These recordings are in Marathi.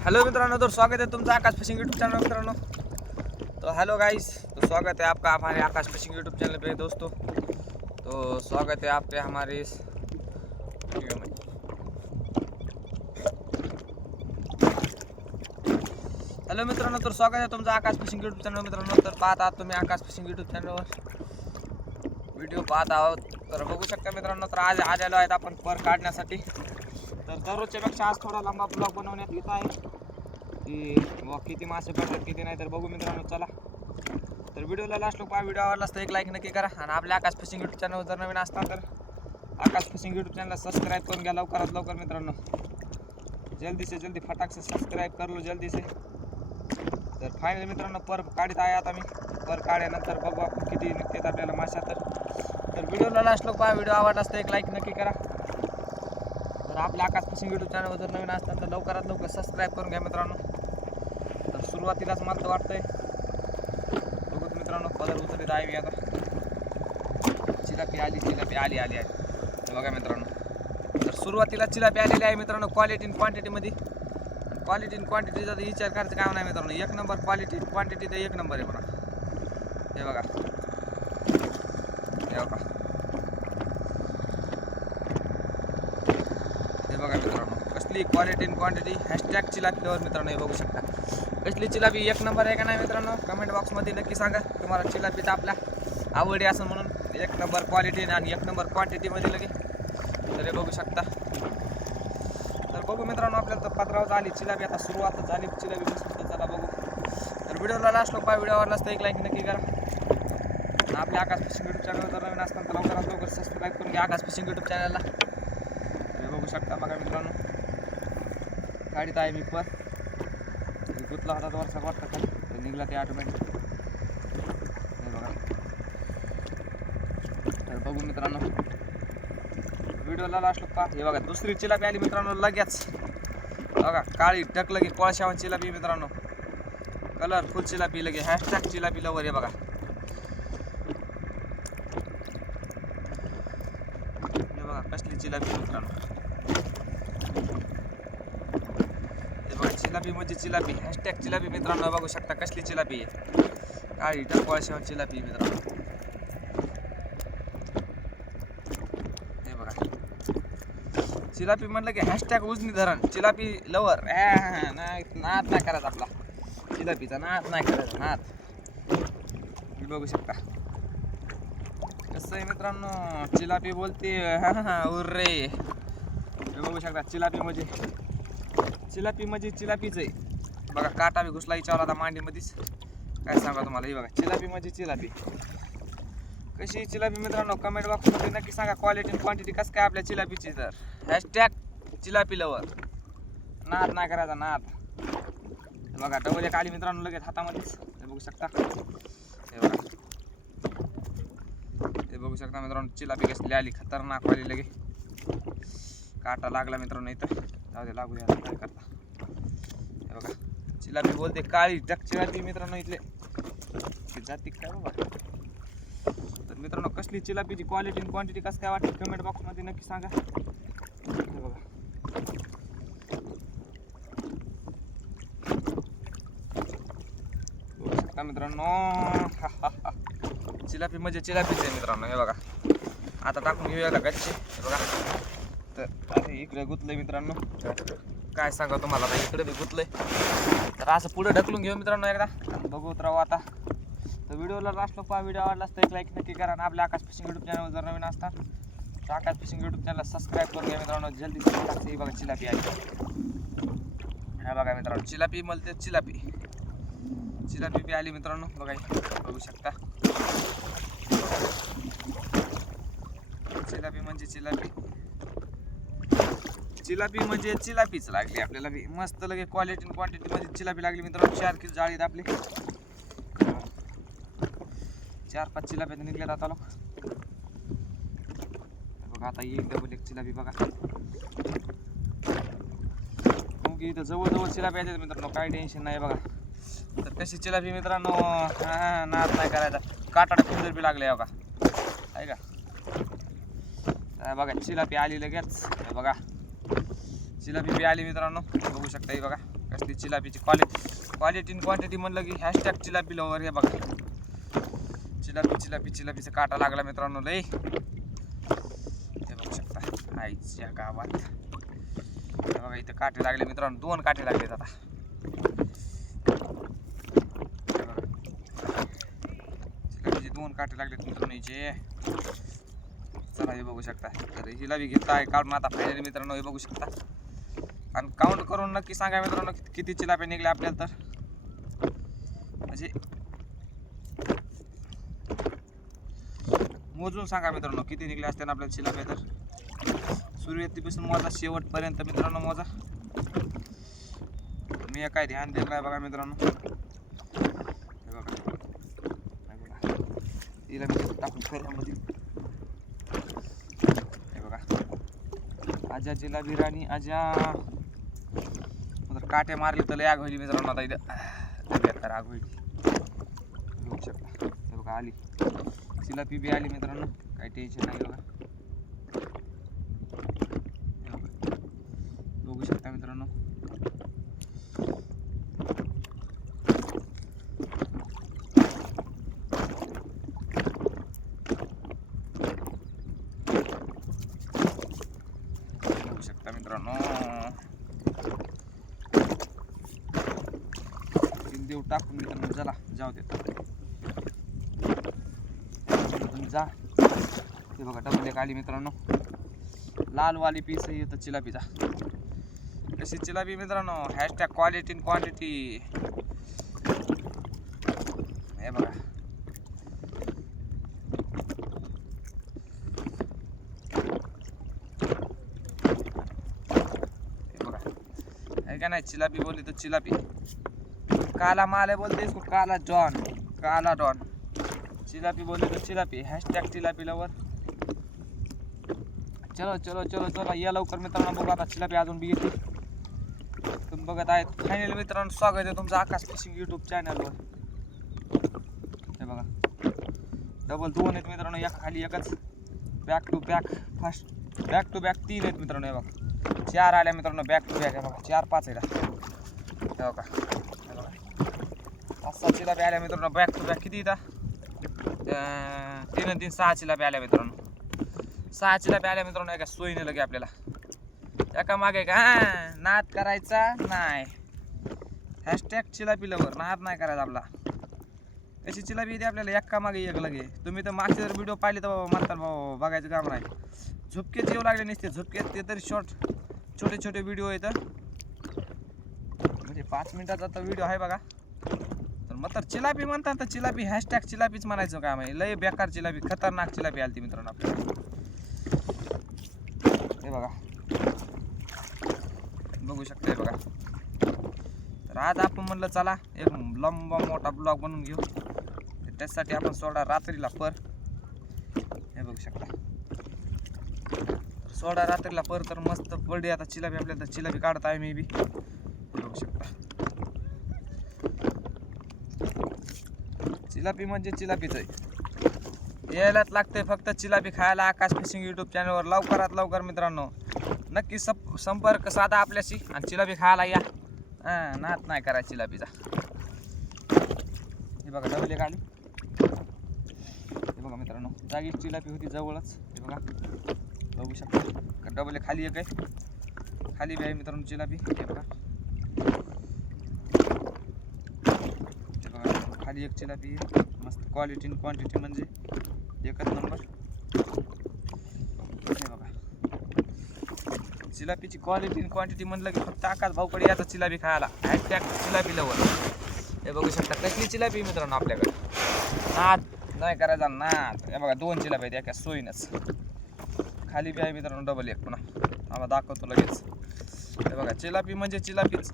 हेलो मित्रांनो, तो स्वागत है तुमचं आकाश फिशिंग यूट्यूब चैनल मित्रांनो। तो हेलो गाइस, तो स्वागत है आपका हमारे आकाश फिशिंग यूट्यूब चैनल पे दोस्तों। तो स्वागत है आपके हमारे इस वीडियो में। हेलो मित्रांनो, तर स्वागत आहे तुमचं आकाश फिशिंग यूट्यूब चॅनल मित्रांनो। तर पाहत आहात तुम्ही आकाश फिशिंग यूट्यूब चॅनलवर व्हिडिओ पाहत आहोत। तर बघू शकता मित्रांनो, तर आज आलेलो आहेत आपण पर काढण्यासाठी। तर दररोजच्या पेक्षा आज थोडा लंबा ब्लॉग बनवण्यात येत आहे की किती मासे पडतात किती नाही, तर बघू मित्रांनो चला। तर व्हिडिओला लास्ट पहा, व्हिडिओ आवडला तर एक लाईक नक्की करा आणि आपल्या आकाश फिशिंग यूट्यूब चॅनलवर जर नवीन असता तर आकाश फिशिंग यूट्यूब चॅनलला सबस्क्राईब करून घ्या लवकरात लवकर मित्रांनो। जल्दी से जल्दी फटाक से सबस्क्राईब कर लो जल्दी से। तर फायनल मित्रांनो पर काढीत आहे आता मी। पर काढल्यानंतर बघू आपण किती निघतात आपल्याला माशा। तर व्हिडिओला लास्ट पहा, व्हिडिओ आवडला तर एक लाईक नक्की करा। तर आपल्या आकाश फिशिंग यूट्यूब चॅनलवर जर नवीन असतात तर लवकरात लवकर सबस्क्राईब करून घ्या मित्रांनो। तर सुरुवातीलाच मला तर वाटतंय बघूत मित्रांनो, कलर उतरत आहे मी आता। चिलापी आली आहे बघा मित्रांनो। तर सुरुवातीला चिलापी आलेली आहे मित्रांनो, क्वालिटी आणि क्वांटिटीमध्ये। क्वालिटी आणि क्वांटिटीचा तर विचार करायचं काम नाही मित्रांनो, एक नंबर क्वालिटी क्वांटिटी तर एक नंबर आहे बघा। हे बघा मित्रांनो, कसली क्वालिटी आणि क्वांटिटी। हॅशटॅग चिलापी लवर मित्रांनो, हे बघू शकता कसली चिलापी एक नंबर आहे का नाही मित्रांनो। कमेंट बॉक्समध्ये नक्की सांगा तुम्हाला चिलापीचा आपल्या आवडी असं म्हणून। एक नंबर क्वालिटी आणि एक नंबर क्वांटिटीमध्ये लगे तर हे बघू शकता। तर बघू मित्रांनो, आपल्याला तर पत्रावच आली चिलापी, आता सुरुवातच झाली चिलापी बसून। चला बघू। तर व्हिडिओला लास्ट पहा, व्हिडिओ आवडला तर एक लाईक नक्की करा। आपल्या आकाश फिशिंग यूट्यूब चॅनल जर नवीन असताना तर लवकरात लवकर सबस्क्राईब करून घ्या आकाश फिशिंग यूट्यूब चॅनलला। हे बघू शकता बघा मित्रांनो, गाडीत आहे मी पर गुतला होता वरचा वाटतं खाली निघला ते ऑटोमॅटिक। हे बघा। तर बघू मित्रांनो, व्हिडिओला लास्ट पहा। हे बघा दुसरी चिलापी आली मित्रांनो लगेच बघा, काळी टक लगे कोळशावान चिलापी मित्रांनो, कलरफुल चिलापी लगे हॅशटॅग चिलापी लवर। हे बघा कसली चिलापी मित्रांनो। हे बघा चिलापी म्हणजे चिलापी, हॅशटॅग चिलापी मित्रांनो, बघू शकता कसली चिलापी आहे, काळी टक कोळशावान चिलापी मित्रांनो। हे बघा चिलापी म्हणलं की हॅशटॅग उजनी धरण चिलापी लवर। नाद नाही करायचा आपला, चिलापीचा नाद नाही करायचा नाद। बघू शकता कसं आहे मित्रांनो, चिलापी बोलते उर्रे। हे बघू शकता चिलापी म्हणजे चिलापीच आहे बघा। काटा बी घुसला हिच्यावर आता मांडीमध्येच, काय सांगा तुम्हाला। हे बघा चिलापी म्हणजे चिलापी। कशी चिलापी मित्रांनो कमेंट बॉक्समध्ये नक्की सांगा, क्वालिटी आणि क्वांटिटी कसं काय आपल्या चिलापीची। तर हॅशटॅग चिलापी लवर, नाद नाही करायचा नाद। बघा डबल एक आली मित्रांनो लगेच हातामध्येच। हे बघू शकता, हे बघू शकता मित्रांनो चिलापी कसली आली, खतरनाक वाली लगे। काटा लागला मित्रांनो इथं, जाऊ दे लागू द्या काय करता। हे बघा चिलापी बोलते काळी टक चिलापी मित्रांनो, इथले जाती काय बाबा। तर मित्रांनो कसली चिलापीची क्वालिटी आणि क्वांटिटी कसं काय वाटते कमेंट बॉक्समध्ये नक्की सांगा। हे बघा बघू शकता मित्रांनो, चिलापी म्हणजे चिलापीच आहे मित्रांनो। हे बघा आता टाकून घेऊया गच्ची। हे बघा तर अरे इकडे गुतलंय मित्रांनो, काय सांगा तुम्हाला, आता इकडे बी गुतलंय। तर असं पुढे ढकलून घेऊ मित्रांनो एकदा, बघू राहू आता। तर व्हिडिओला लास्ट पहा, व्हिडिओ आवडला तर एक लाईक नक्की करा आणि आपल्या आकाश फिशिंग यूट्यूब चॅनल जर नवीन असता तर आकाश फिशिंग यूट्यूब चॅनलला सबस्क्राईब करून घ्या मित्रांनो जल्दी से। बघा चिलापी आली, हा बघा मित्रांनो चिलापी म्हणते चिलापी बी आली मित्रांनो बघा, बघू शकता। चिलापी म्हणजे चिलापी म्हणजे चिलापीच लागली आपल्याला बी मस्त लगे। क्वालिटी आणि क्वांटिटी मध्ये चिलापी लागली मित्रांनो। 4 किलो जाळीत आपली 4-5 चिलापी निघल्यात आता लोक। बघा आता एक डबल एक चिलापी बघा, इथं जवळ चिलापी येतात मित्रांनो, काय टेन्शन नाही बघा। तर कशी चिलापी मित्रांनो, नाद नाही करायचा, काटाडा फिंजर बी लागले बघा, आहे का। बघा चिलापी आली लगेच, बघा चिलापी बी आली मित्रांनो, बघू शकता ही बघा। कसली चिलापीची क्वालिटी क्वांटिटी म्हणलं की हॅशटॅग चिलापी लवर. हे बघा चिलापीचा काटा लागला मित्रांनो लई. हे बघू शकता आईच्या गावात. हे बघा इथे काटे लागले मित्रांनो, 2 काटे लागलेत आता. चिलापीचे 2 काटे लागलेत मित्रांनो हिचे. चला हे बघू शकता. तर हिला बी घेतला आहे काढून आता फायनली मित्रांनो. हे बघू शकता आणि काउंट करून नक्की सांगा मित्रांनो किती चिलापी निघले आपल्याला. तर म्हणजे मोजून सांगा मित्रांनो किती निघले असते ना आपल्याला चिलापी. तर सुरुवातीपासून मोजा शेवटपर्यंत मित्रांनो मोजा. मी काय ध्यान दिलं नाही बघा मित्रांनो. हे बघा तिला मी टाकून फेऱ्यामध्ये. हे बघा आजा जिलाबी राणी आजा. काटे मारले तर लय आग होईल मित्रांनो. आता इथं बेकार आग होईल. बघू शकता. हे बघा आली चिलापी बी आली मित्रांनो, काही टेन्शन नाही बघा. बघू शकता मित्रांनो. बघू शकता मित्रांनो. देव टाकून मित्रांनो. चला जाऊ दे तुम्ही जा. ते बघा डबल एक आली मित्रांनो. लालवाली पीस येतं चिलापीचा. कशी चिलापी मित्रांनो हॅशटॅग क्वालिटी क्वांटिटी. हे बघा है का नाही. चिलापी बोलली तो चिलापी. काला माल है बोलते इसको काला डॉन. चिलापी बोले तो चिलापी. हॅशटॅग चिलापी लवर. चलो या लवकर मित्रांनो. बघा आता चिलापी अजून बी येते. तुम्ही बघत आहेत फायनली मित्रांनो. स्वागत आहे तुमचं आकाश फिशिंग यूट्यूब चॅनलवर. हे बघा डबल 2 आहेत मित्रांनो. एका खाली एकच. बॅक टू बॅक 3 आहेत मित्रांनो. हे बघा 4 आल्या मित्रांनो बॅक टू बॅक. हे बघा 4-5 आहेत. हे बघा 5-6 चिलापी आल्या मित्रांनो बॅक टू बॅक. किती इथं 3 आणि 6 चिलापी आल्या मित्रांनो. 6 चिलापी आल्या मित्रांनो. एका सोयीने लगे आपल्याला. एका मागे का नाद करायचा नाही. हॅशटॅग चिलापी लवर. नाद नाही करायचा आपला. अशी चिलापी येते आपल्याला एका मागे एक लगे. तुम्ही तर मागचे जर व्हिडिओ पाहिले तर म्हणतात भाऊ बघायचं काम नाही. झुपकेच येऊ लागले नसते. झुपकेत ते तरी छोटे व्हिडिओ येतं. म्हणजे 5 मिनिटाचा तर व्हिडिओ आहे बघा. तर मग तर चिलापी म्हणतात तर चिलापी हॅशटॅग चिलापीच म्हणायचं काम आहे. लय बेकार चिलापी खतरनाक चिलापी आली ती मित्रांनो आपल्याला. हे बघा बघू शकता. हे बघा तर आज आपण म्हणलं चला एक लंबा मोठा ब्लॉग बनवून घेऊ. त्याच्यासाठी आपण सोडा रात्रीला पर. हे बघू शकता सोडा रात्रीला पर. तर मस्त पडली आता चिलापी आपल्याला. तर चिलापी काढत आहे मी बी. बघू शकता चिलापी म्हणजे चिलापीच आहे. यायलाच लागते फक्त चिलापी खायला आकाश फिशिंग यूट्यूब चॅनलवर. लवकरात लवकर मित्रांनो नक्की संपर्क साधा आपल्याशी आणि चिलापी खायला या. नात नाही करायची चिलापीचा. हे बघा डबल एक आली. हे बघा मित्रांनो जागीच चिलापी होती जवळच. हे बघा बघू शकता डबल एक खाली एक आहे. खाली बी आहे मित्रांनो चिलापी. हे बघा खाली एक चिलापी मस्त. क्वालिटी क्वांटिटी म्हणजे एकच नंबर. हे बघा चिलापीची क्वालिटी क्वांटिटी म्हणलं की फक्त आकाश भाऊकडे याचा चिलापी खायला. हॅशटॅग चिलापी लवर. हे बघू शकता कसली चिलापी मित्रांनो आपल्याकडे. नाद नाही करायचा नाद. हे बघा 2 चिलापी आहेत एका सोयीनच. खाली बी आहे मित्रांनो डबल एक. पुन्हा आम्हाला दाखवतो लगेच. हे बघा चिलापी म्हणजे चिलापीच.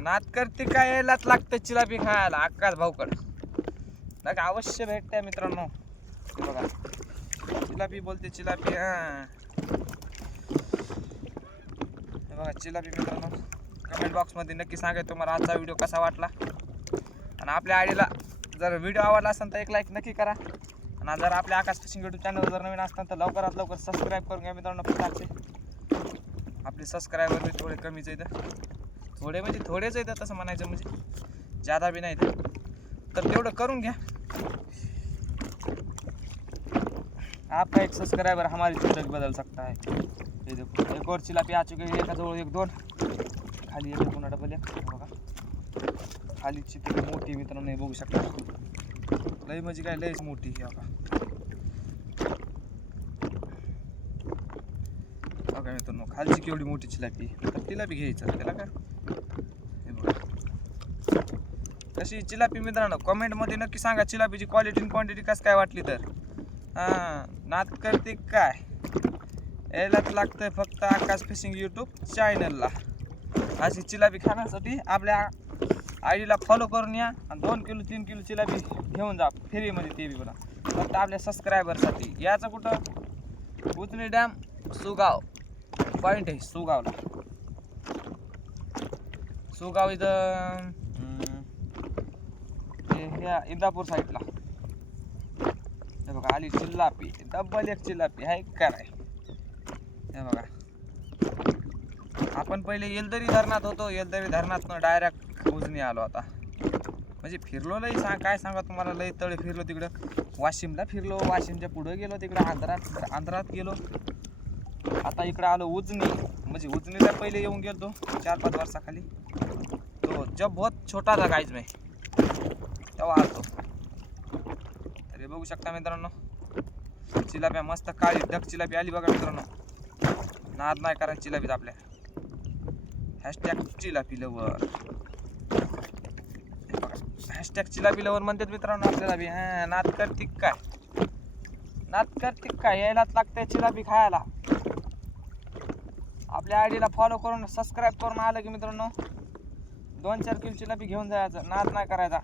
नाद करते काय यायलाच लागतं चिलापी खायला आकाश भाऊकड. नका अवश्य भेटते मित्रांनो. हे बघा चिलापी बोलते चिलापी. हे बघा चिलापी मित्रांनो. कमेंट बॉक्समध्ये नक्की सांगा तुम्हाला आजचा व्हिडिओ कसा वाटला. आणि आपल्या आईला जर व्हिडिओ आवडला असेल तर एक लाईक नक्की करा. आणि जर आपल्या आकाश फिशिंग यूट्यूब चॅनल जर नवीन असतात तर लवकरात लवकर सबस्क्राईब करून घ्या मित्रांनो. आपले सबस्क्रायबर थोडे कमीच आहेत. थोडे म्हणजे थोडेच आहेत तसं म्हणायचं, म्हणजे जादा बी नाही तर तेवढं करून घ्या. आपका एक सब्सक्राइबर हमारी जिंदगी बदल सकता है. ये देखो एक और चिलापी आ चुके हैं, एकाजवळ एक दोन, खाली एक पुन्हा डबल एक बघा. खाली चितळी मोठी मित्रांनो हे बघू शकता, लई म्हणजे काय लईच मोठी ही बघा. बघा मित्रांनो खालची केवढी मोठी चिलापी, तर तिला बी घ्यायचं त्याला काय. हे बघा कशी चिलापी मित्रांनो, कमेंटमध्ये नक्की सांगा चिलापीची क्वालिटी आणि क्वांटिटी कसं काय वाटली तर. नाद करते काय, यायलाच लागतंय फक्त आकाश फिशिंग यूट्यूब चॅनलला. अशी चिलापी खाण्यासाठी आपल्या आयडीला फॉलो करून या आणि 2 किलो 3 किलो चिलापी घेऊन जा फ्रीमध्ये, ते बी बघा फक्त आपल्या सबस्क्रायबरसाठी. याचं कुठं, उजनी डॅम सुगाव पॉईंट आहे सुगावला. सुगाव इथं ह्या इंदापूर साईडला. हे बघा आली चिल्लापी, डबल एक चिल्लापी आहे काय. हे बघा आपण पहिले येलदरी धरणात होतो, येलदरी धरणातनं डायरेक्ट उजनी आलो. आता म्हणजे फिरलो लई, काय सांगा तुम्हाला, लई तळे फिरलो. तिकडं वाशिमला फिरलो, वाशिमच्या पुढं गेलो, तिकडं आंध्रात गेलो. आता इकडं आलो उजनी. म्हणजे उजनीला पहिले येऊन गेलो 4-5 वर्षाखाली. तो जब बहुत छोटा था गाइज में तेव्हा आलो. तर हे बघू शकता मित्रांनो, चिलाप्या मस्त काळी डक चिलापी आली बघा मित्रांनो. नाद नाही करायची चिलापीत आपल्या. हॅशटॅग चिलापी लवर, हॅशटॅग चिलापी लवर म्हणतात मित्रांनो आपल्याला बी. नाद करतिक काय, यायलाच लागतंय चिलापी खायला. आपल्या आयडीला फॉलो करून सबस्क्राईब करून आलं की मित्रांनो 2-4 किलो चिलापी घेऊन जायचं, नाद नाही करायचा.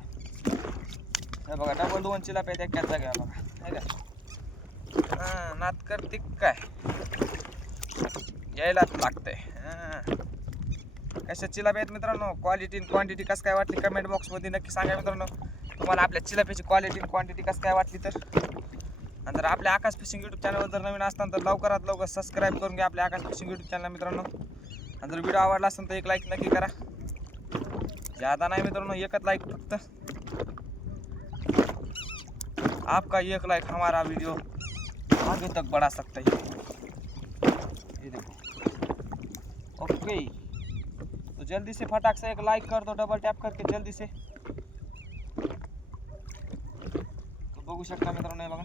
हे बघा डबल 2 चिलापी आहेत एकाच जागेवर बघा, नाही का. नाद करतिक काय, यायलाच लागतंय. कशा चिलापी आहेत मित्रांनो, क्वालिटी आणि क्वांटिटी कसं काय वाटली कमेंट बॉक्समध्ये नक्की सांगा मित्रांनो. तुम्हाला आपल्या चिलापीची क्वालिटी आणि क्वांटिटी कसं काय वाटली तर. आणि जर आपल्या आकाश फिशिंग यूट्यूब चॅनलवर जर नवीन असताना तर लवकरात लवकर सबस्क्राईब करून घ्या आपल्या आकाश फिशिंग यूट्यूब चॅनल मित्रांनो. आणि जर व्हिडिओ आवडला असेल तर एक लाईक नक्की करा. ज़्यादा नहीं मित्रों, एक लाइक फक्त. आपका एक लाइक हमारा वीडियो आगे तक बढ़ा सकता है. ये देखो ओके, तो जल्दी से फटाक से एक लाइक कर दो, डबल टैप करके जल्दी से. तो बघू शकता मित्रांनो, बघा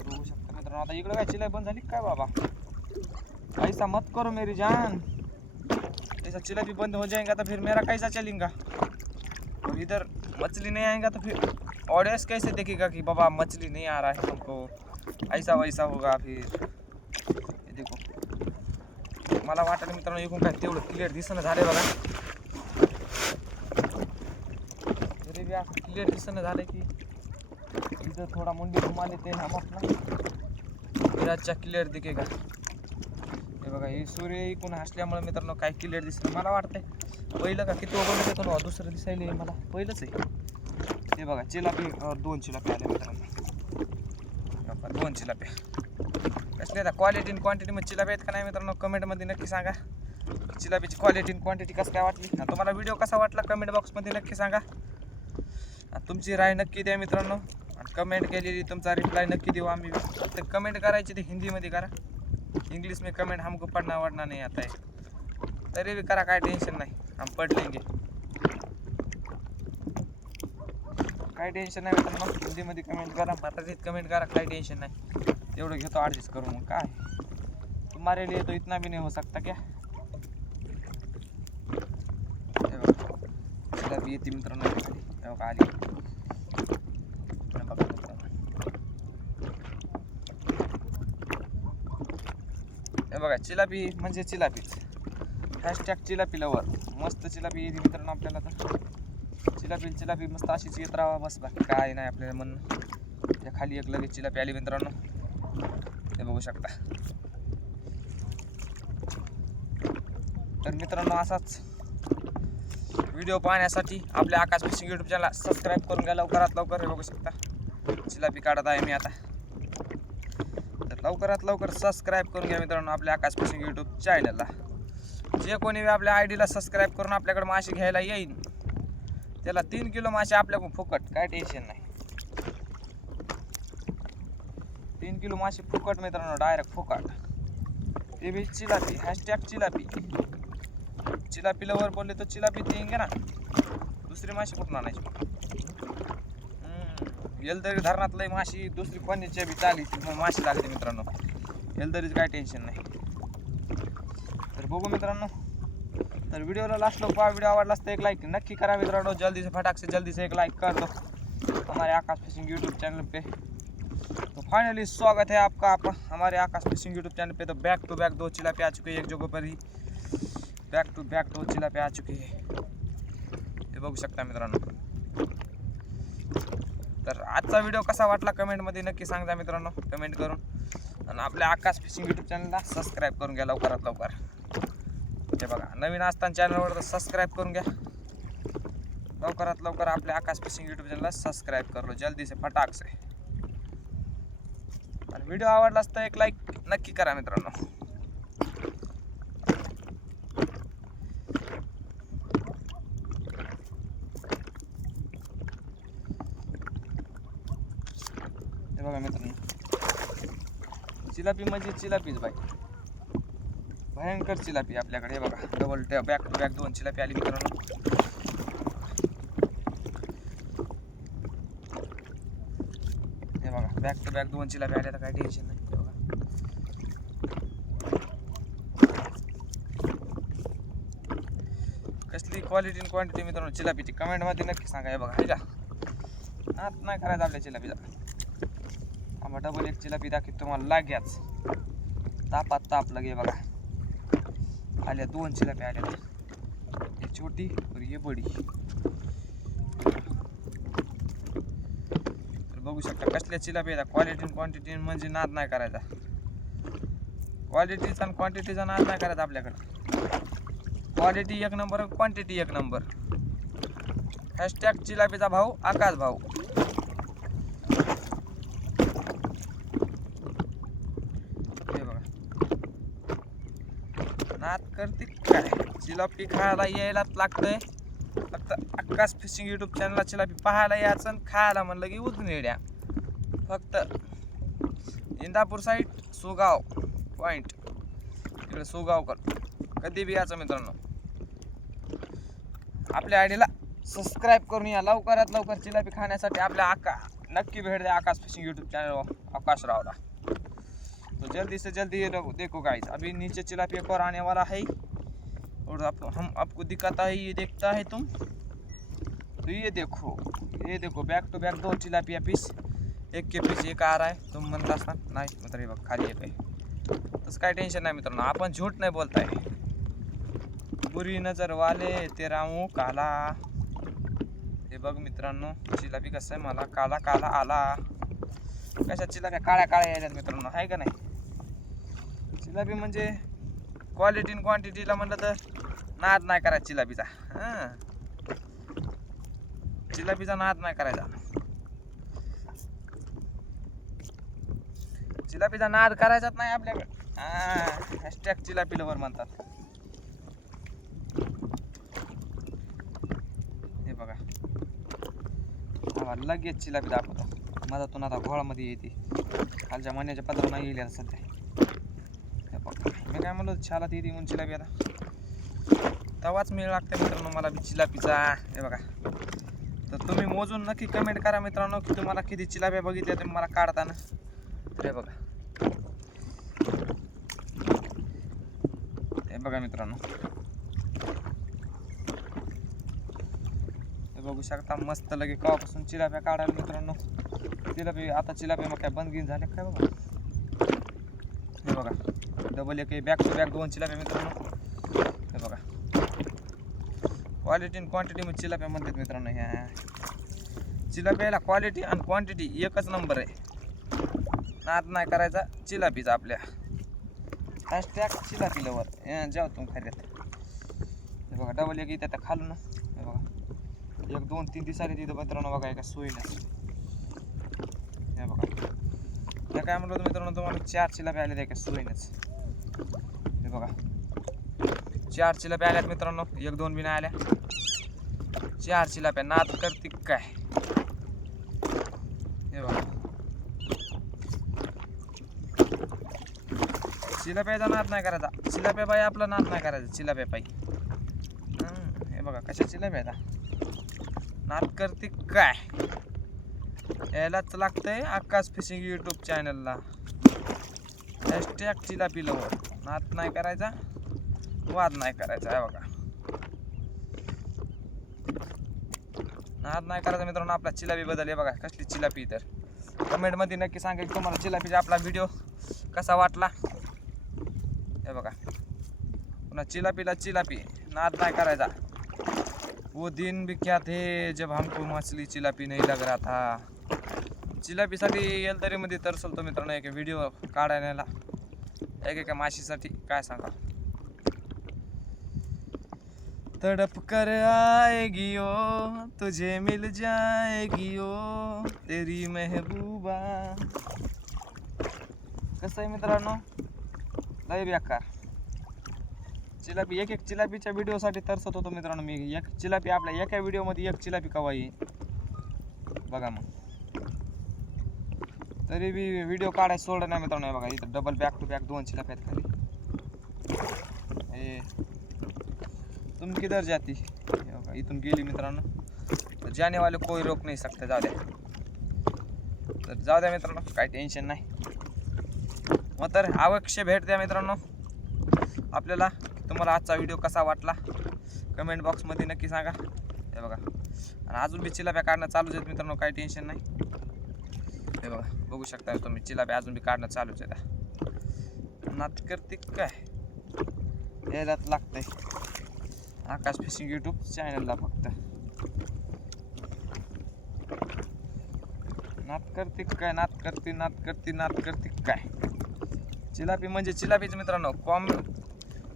बघू शकता मित्रांनो. आता इकडे काय चिलाई बंद झाली काय बाबा, ऐसा मत करो मेरी जान. ऐसा चिल्ला भी बंद हो जाएगा तो फिर मेरा कैसा चलेगा. और इधर मछली नहीं आएगा तो फिर ऑडियंस कैसे देखेगा कि बाबा मछली नहीं आ रहा है हमको, ऐसा वैसा होगा फिर. ये देखो मला वाटलं मित्रांनो इकडून काय तेवढं क्लिअर दिसणं झालंय बघा. तरी भी असं क्लिअर दिसणं झालंय की इधर थोड़ा मुंडी घुमा लेते हैं हम अपना, फिर अच्छा क्लिअर दिखेगा. हे बघा हे सूर्य इकडून हसल्यामुळे मित्रांनो काय क्लिअर दिसतं. मला वाटतंय पहिलं का किती वगैरे येतो ना, दुसरं दिसायला मला पहिलंच आहे. हे बघा चिलापी 2 चिलापी आल्या मित्रांनो, 2 चिलाप्या. कसले आता क्वालिटी आणि क्वांटिटी मध्ये चिलापी आहेत का नाही मित्रांनो कमेंटमध्ये नक्की सांगा. चिलापीची क्वालिटी आणि क्वांटिटी कसं काय वाटली, तुम्हाला व्हिडिओ कसा वाटला कमेंट बॉक्समध्ये नक्की सांगा. तुमची राय नक्की द्या मित्रांनो. कमेंट केलेली तुमचा रिप्लाय नक्की देऊ आम्ही. फक्त कमेंट करायची ते हिंदीमध्ये करा, इंग्लिश में कमेंट हमको पढ़ना वढ़ना नहीं आता है. तरी भी करा, काय टेंशन नाही, हम पढ़ लेंगे. काय टेंशन नाही मित्रांनो, हिंदीमध्ये कमेंट करा, मराठीत कमेंट करा, काय टेंशन नाही. तेवढं घेतो ॲडजस्ट करू. मग काय तुम्हारे लिए तो इतना भी नहीं हो सकता क्या. चिलापी येते मित्रांनो, बघा आली. हे बघा चिलापी म्हणजे चिलापीच. हॅशटॅग चिलापी लवर. मस्त चिलापी येते मित्रांनो आपल्याला. तर चिलापी मस्त अशीच येत राहा बस, बाकी काय नाही आपल्याला म्हणणं. त्या खाली एक लगेच चिलापी आली मित्रांनो, ते बघू शकता. तर मित्रांनो असाच व्हिडिओ पाहण्यासाठी आपल्या आकाश फिशिंग यूट्यूब चॅनलला सबस्क्राईब करून घ्या लवकरात लवकर. हे बघू शकता चिलापी काढत आहे मी आता. तर लवकरात लवकर सबस्क्राईब करून घ्या मित्रांनो आपल्या आकाश फिशिंग यूट्यूब चॅनलला. जे कोणी आपल्या आयडीला सबस्क्राईब करून आपल्याकडे मासे घ्यायला येईल त्याला 3 किलो मासे आपल्याकडून फुकट, काय टेन्शन नाही. 3 किलो मासे फुकट मित्रांनो, डायरेक्ट फुकट. ते भी चिलापी, #चिलापी. चिलापी लवर बोलले तो चिलापी देंगे ना. दुसरी मासे कुठून आणायची? येलदरी धरणातलं माशी दुसरी कोणीच्या बी चाली माशी लागते मित्रांनो. येलदरीच काय टेन्शन नाही. तर बघू मित्रांनो, तर व्हिडिओला लास्ट लोग व्हिडिओ आवडला तो एक लाइक नक्की करा मित्रों. जल्दी से फटाक से जल्दी से एक लाइक कर दो हमारे आकाश फिशिंग यूट्यूब चैनल पे. तो फाइनली स्वागत है आपका हमारे आकाश फिशिंग यूट्यूब चैनल पे. तो बैक टू बैक 2 चिलापी आ चुके हैं एक जगह पर ही. बैक टू बैक 2 चिलापी आ चुके हैं, हे बघू शकता मित्रांनो. तर आजचा व्हिडिओ कसा वाटला कमेंटमध्ये नक्की सांगा मित्रांनो, कमेंट करून. आणि आपल्या आकाश फिशिंग यूट्यूब चॅनलला सबस्क्राईब करून घ्या लवकरात लवकर. हे बघा, नवीन असताना चॅनलवर तर सबस्क्राईब करून घ्या लवकरात लवकर. आपल्या आकाश फिशिंग यूट्यूब चॅनलला सबस्क्राईब कर लो जल्दी से फटाक से. आणि व्हिडिओ आवडलास तर एक लाईक नक्की करा मित्रांनो. हे बघा मित्रांनो, चिलापी म्हणजे चिलापीच बाई, भयंकर चिलापी आपल्याकडे. हे बघा, डबल बॅक टू बॅक 2 चिलापी आली मित्रांनो. हे बघा, बॅक टू बॅक 2 चिलापी आल्या तर काही टेन्शन नाही. हे बघा, कसली क्वालिटी आणि क्वांटिटी मित्रांनो चिलापीची कमेंटमध्ये नक्की सांगा. हे बघा, हे का आत नाही करायचं आपल्या चिलापीचा. आम्हाला डबल एक चिलापी दाखवतो तुम्हाला लाग्याच तापात ताप लगे. बघा, आल्या 2 चिलापी आल्या, ये छोटी और ये बडी. तर बघू शकता कसल्या चिलापी येतात. क्वालिटी आणि क्वांटिटी म्हणजे नाद नाही करायचा. क्वालिटीचा आणि क्वांटिटीचा नाद नाही करायचा आपल्याकडे. क्वालिटी एक नंबर, क्वांटिटी एक नंबर. #चिलापीचा भाऊ आकाश भाऊ. नाद करते काय, चिलापी खायला यायलाच लागतंय. फक्त आकाश फिशिंग यूट्यूब चॅनलला चिलापी पाहायला यायचं आणि खायला म्हणलं की उजनेड्या. फक्त इंदापूर साईड सुगाव पॉईंट, इकडे सुगावकर कधी बी यायचं मित्रांनो. आपल्या आयडीला सबस्क्राईब करून या लवकरात लवकर चिलापी खाण्यासाठी. आपल्या नक्की भेट द्या आकाश फिशिंग यूट्यूब चैनल आकाश रावला. तो जल्दी से जल्दी ये देखो गाइस, अभी नीचे चिलापी एक और आने वाला है और हम आपको दिखाता है. ये देखता है तुम, तो ये देखो बैक टू बैक 2 चिलापिया पीस. एक के पीस एक आ रहा है. तुम म्हणत असता नाही मित्र, बघ खाली एक आहे. तसं काय टेन्शन नाही मित्रांनो, आपण झूठ नाही बोलताय. बुरी नजर वाले तेरा मुंह काला. हे बघ मित्रांनो, चिलापी कसं आहे मला काला काला आला. कशा चिलाप्या काळ्या काळ्या यायल्यात मित्रांनो, आहे का नाही. चिलापी म्हणजे क्वालिटी आणि क्वांटिटीला म्हणलं तर नाद नाही करायचा चिलापीचा. चिलापीचा नाद नाही करायचा. चिलापीचा नाद करायचाच नाही आपल्याकडे. #चिलापी लवर म्हणतात. हे बघा, लगेच चिलापी दाखवतो. मधातून आता घोळामध्ये येते, खालच्या मण्याच्या पदरावर नाही येईल सध्या. मी काय म्हणलो छालात येते म्हणून चिलापी आता तवाच मिळ लागते मित्रांनो मला बी चिलापीचा. हे बघा, तर तुम्ही मोजून नक्की कमेंट करा मित्रांनो की तुम्हाला किती चिलाप्या बघितल्या तुम्ही मला काढताना. हे बघा, हे बघा मित्रांनो, हे बघू शकता मस्त लगे कवापासून चिलाप्या काढायला मित्रांनो. चिलापी आता चिलापी मग काय बंद घेऊन झाले काय बघा. हे बघा, डबल एक बॅक टू बॅक 2 चिलाप्या मित्रांनो. हे बघा, क्वालिटी आणि क्वांटिटी मध्ये चिलाप्या म्हणतात मित्रांनो. ह्या चिलाप्याला क्वालिटी आणि क्वांटिटी एकच नंबर आहे. नाद नाही करायचा चिलापीचा आपल्या. #चिलापी लवर जेव्हा तुम्ही खाल्यात. हे बघा, डबल एक येते आता खालून. हे बघा, 1 2 3 दिसायला तिथं मित्रांनो. बघा एका सोयीनं. हे बघा, या काय म्हणलं होतं मित्रांनो तुम्हाला 4 चिलाप्या आल्या त्या सोयीनच. हे बघा 4 चिलाप्या आल्यात मित्रांनो, 1-2 बी नाही आल्या. 4 चिलाप्या नाद करते काय. हे बघा चिलाप्याचा नाद नाही करायचा, चिलाप्या बाई आपला नाद नाही करायचा, चिलाप्या बाई. हे बघा कशा चिलाप्या नाद करते काय. यायलाच लागतंय आकाश फिशिंग यूट्यूब चॅनलला. हॅशटॅग चिलापी लवर. नाद नाही करायचा, वाद नाही करायचा. आहे बघा नाद नाही करायचा मित्रांनो आपला चिलापी बदल. आहे बघा कसली चिलापी. तर कमेंटमध्ये नक्की सांगा की तुम्हाला चिलापीचा आपला व्हिडिओ कसा वाटला. हे बघा पुन्हा चिलापीला चिलापी नाद नाही करायचा. वो दिन भी क्या थे जब हमको मछली चिलापी नहीं लग रहा था. चिलापीसाठी येलदरीमध्ये तरसलतो मित्रांनो एक व्हिडिओ काढायला एका माशीसाठी. काय सांगा. तड़प कर आएगी ओ तुझे मिल जाएगी ओ तेरी महबूबा. कसं आहे मित्रांनो लय बेकार. चिलापी एक चिलापीच्या व्हिडिओसाठी तरसत होतो मित्रांनो मी. एक चिलापी आपल्या एका व्हिडिओमध्ये एक चिलापी कवा येईल बघा. मग तरी बी व्हिडिओ काढायला सोडलं नाही मित्रांनो. हे बघा इथं डबल बॅक टू बॅक 2 चिलाप्या आहेत खाली. तुम किधर जाती. हे बघा इथून गेली मित्रांनो. जाने वाले कोई रोक नाही सकते. जाऊ द्या. तर जाऊ द्या मित्रांनो काही टेन्शन नाही. मग तर अवश्य भेट द्या मित्रांनो आपल्याला. तुम्हाला आजचा व्हिडिओ कसा वाटला कमेंट बॉक्समध्ये नक्की सांगा. हे बघा आणि अजून बी चिलाप्या काढणं चालूच आहेत मित्रांनो, काही टेन्शन नाही. हे बघा बघू शकता तुम्ही चिलाप्या अजून बी काढणं चालूच आहे. नाद करते काय. यायलाच लागतंय आकाश फिशिंग यूट्यूब चॅनलला फक्त. नाद करते काय. नाद करते नाद करते नाद करते काय. चिलापी म्हणजे चिलापीच मित्रांनो.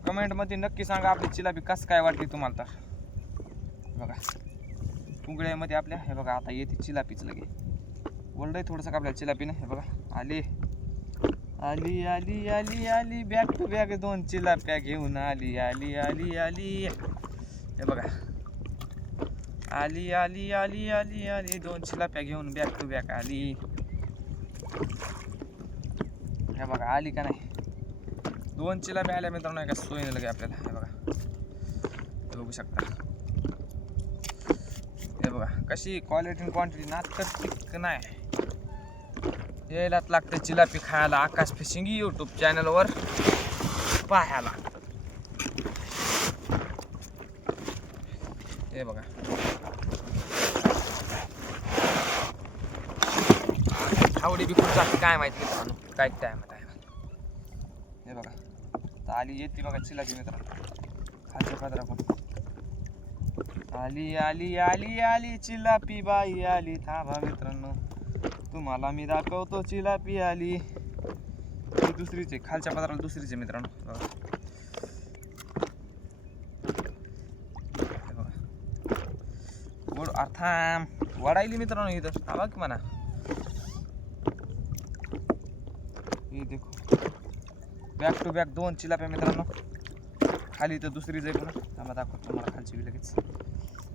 कमेंटमध्ये नक्की सांगा आपली चिलापी कसं काय वाटली तुम्हाला. तर बघा पुंगळ्यामध्ये आपल्या हे बघा आता येते चिलापीच लगे. बोललंय थोडंसं का आपल्याला चिलापीने. हे बघा आली आली आली आली आली बॅक टू बॅक 2 चिलाप्या घेऊन आली आली आली आली. हे बघा आली आली आली आली आली 2 चिलाप्या घेऊन बॅक टू बॅक आली. हे बघा आली का नाही. 2 चिलाप्या आल्या मित्रांनो एका सोयीने लगे आपल्याला. हे बघा बघू शकता. हे बघा कशी क्वालिटी आणि क्वांटिटी नाद करते नाही. यायलाच लागते चिलापी खायला आकाश फिशिंग यूट्यूब चॅनलवर पाहायला. हे बघा आवडी बी खूप जाते काय माहिती मित्रांनो काय टाइम आहे. हे बघा आता आली येते बघा चिलापी मित्रांनो खालच्या पदराकडून. आली आली आली आली चिलापी बाई आली. थांबा मित्रांनो तुम्हाला मी दाखवतो चिलापी आली. ही दुसरीच आहे खालच्या पदराला दुसरीच आहे मित्रांनो. बघा अर्थाम वाढायली मित्रांनो इथं. थांबा की म्हणा. हे देखो बॅक टू बॅक 2 चिलाप्या मित्रांनो. खाली तर दुसरीच आहे पुन्हा. थांबा दाखवतो तुम्हाला खालची बी लगेच.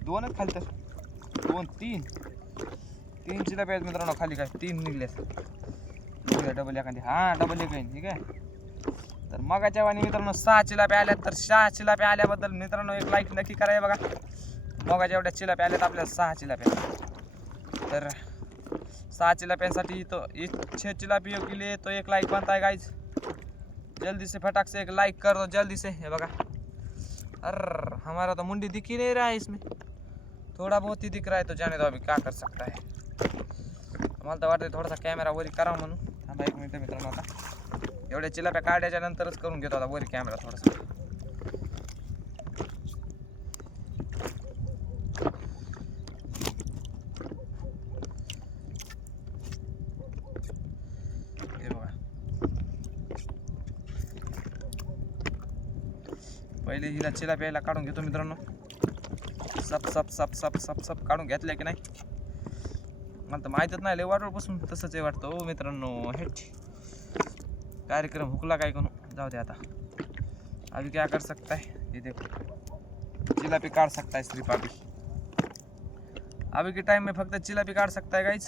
2च खाली तर 2 3 चिलाप्या आहेत मित्रांनो खाली. काय 3 निघल्यात. डबल एखादी डबल एक आहे ठीक आहे. तर मगाच्या वाणी मित्रांनो 6 चिलाप्या आल्यात. तर 6 चिलाप्या आल्याबद्दल मित्रांनो एक लाईक नक्की करा. बघा मगाच्या एवढ्या चिलाप्या आल्यात आपल्याला 6 चिलाप्या. तर 6 चिलाप्यांसाठी तो 6 चिलापी के लिए तो एक लाइक बनता है गाइज. जल्दी से फटाक से एक लाइक कर दो जल्दी से. ये बघा अरे हमारा तो मुंडी दिख ही नहीं रहा है इसमें. थोड़ा बहुत ही दिख रहा है तो जाने दो अभी क्या कर सकता है. मला तर वाटतं थोडासा कॅमेरा वरी करावा म्हणून. थांबा 1 मिनिट मित्रांनो आता एवढ्या चिलाप्या काढल्याच्या नंतरच करून घेतो आता वरी कॅमेरा थोडासा. पहिले हिला चिलाप्याला काढून घेतो मित्रांनो. सप सप सप सप सप सप काढून घेतल्या की नाही मला तर माहीतच नाही लय वाटपासून तसंच आहे वाटतं हो मित्रांनो. हेट कार्यक्रम हुकला काय करू जाऊ दे आता. अभी क्या कर सकता है ये देखो चिलापी काट सकता है सिर्फ अभी के टाइम में फक्त चिलापी काट सकता है गाइज,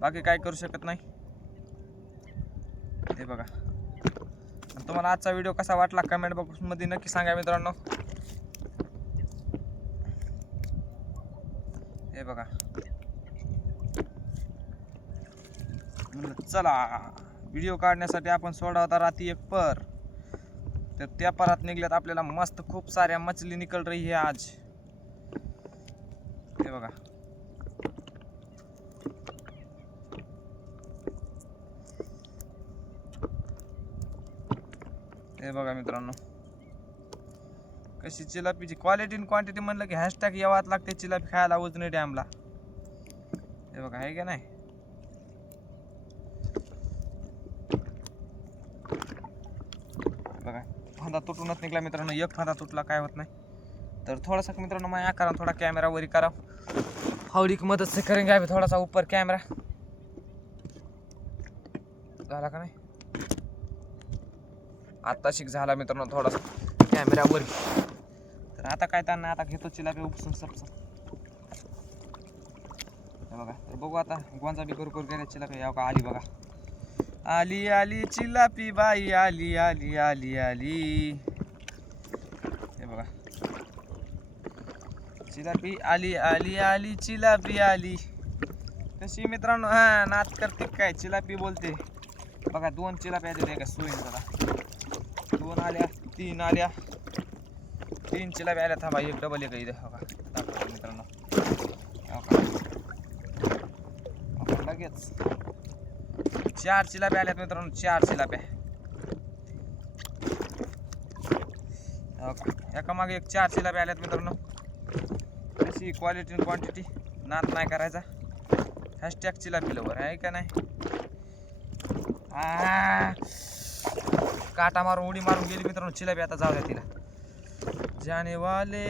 बाकी काय करू शकत नाही. हे बघा. तुम्हाला आजचा व्हिडिओ कसा वाटला कमेंट बॉक्समध्ये नक्की सांगा मित्रांनो. हे बघा म्हणलं चला व्हिडिओ काढण्यासाठी आपण सोडा होता रात्री एक पर, तर त्या परात निघल्यात आपल्याला मस्त खूप साऱ्या मछली निकल रही है आज. हे बघा हे बघा मित्रांनो कशी चिलापीची क्वालिटी आणि क्वांटिटी म्हणलं की हॅशटॅग यावाच लागते चिलापी खायला उजनी डॅमला. हे बघा आहे का नाही. बघा फांदा तुटूनच निघला मित्रांनो. एक फांदा तुटला काय होत नाही. तर थोड़ा सा मित्रांनो मैं करा थोड़ा कैमरा वरी करा फावड़ी की मदद से करेंगे अभी थोड़ा सा ऊपर कैमरा झाला का नाही. आता शिक झाला मित्रांनो थोडासा कॅमेरा वरी. तर आता काय त्यांना आता घेतो चिलापी उपसून सबसा. बघा तर बघू आता गोंजा बी करू गेल्या चिलापी याव का आली बघा. आली आली चिलापी बाई आली आली आली आली. हे बघा चिलापी आली आली आली चिलापी आली. कशी मित्रांनो हा नाच करते काय चिलापी बोलते बघा. 2 चिलापी आल्या का सोयीन बघा. 2 आल्या 3 आल्या 3 चिलापी आल्या. थांबा एक डबल एक इथे बघा दाखवतो मित्रांनो. लगेच 4 चिलाप्या आल्यात मित्रांनो. 4 चिलाप्या एका मागे एक 4 चिलाप्या आल्यात मित्रांनो. अशी क्वालिटी आणि क्वांटिटी नात नाही करायचा. हॅशटॅग चिलापी लवर आहे का नाही. काटा मारून उडी मारून गेली मित्रांनो चिलापी. आता जाऊ द्या तिला. जाने वाले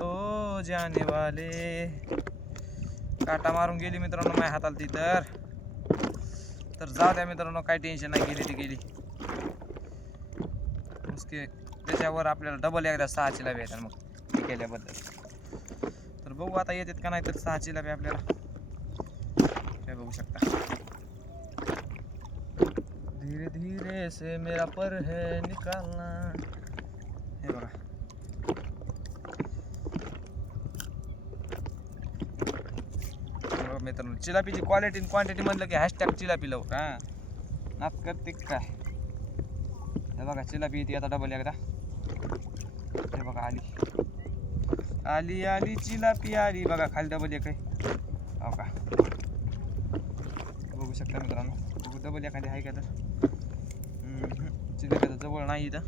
ओ जाने वाले. काटा मारून गेली मित्रांनो माझ्या हाताला ती. तर जाऊ द्या मित्रांनो काय टेन्शन नाही. गेली ती गेली. उसके त्याच्यावर आपल्याला डबल एकदा 6 चिलापी येतात मग ती केल्याबद्दल. तर बघू आता येतात का नाही. तर 6 चिलापी आपल्याला काय बघू शकता. धीरे धीरे से मेरा पर है निकालना. हे बघा मित्रांनो चिलापीची क्वालिटी आणि क्वांटिटी म्हणलं की हॅशटॅग चिलापी लव का नाच करते काय. हे बघा चिलापी येते आता डबल एकदा. हे बघा आली आली आली चिलापी आली. बघा खाली डबल एक आहे हो का. बघू शकता मित्रांनो. डबल एखादी आहे का तर चिलापी जवळ नाही इथं.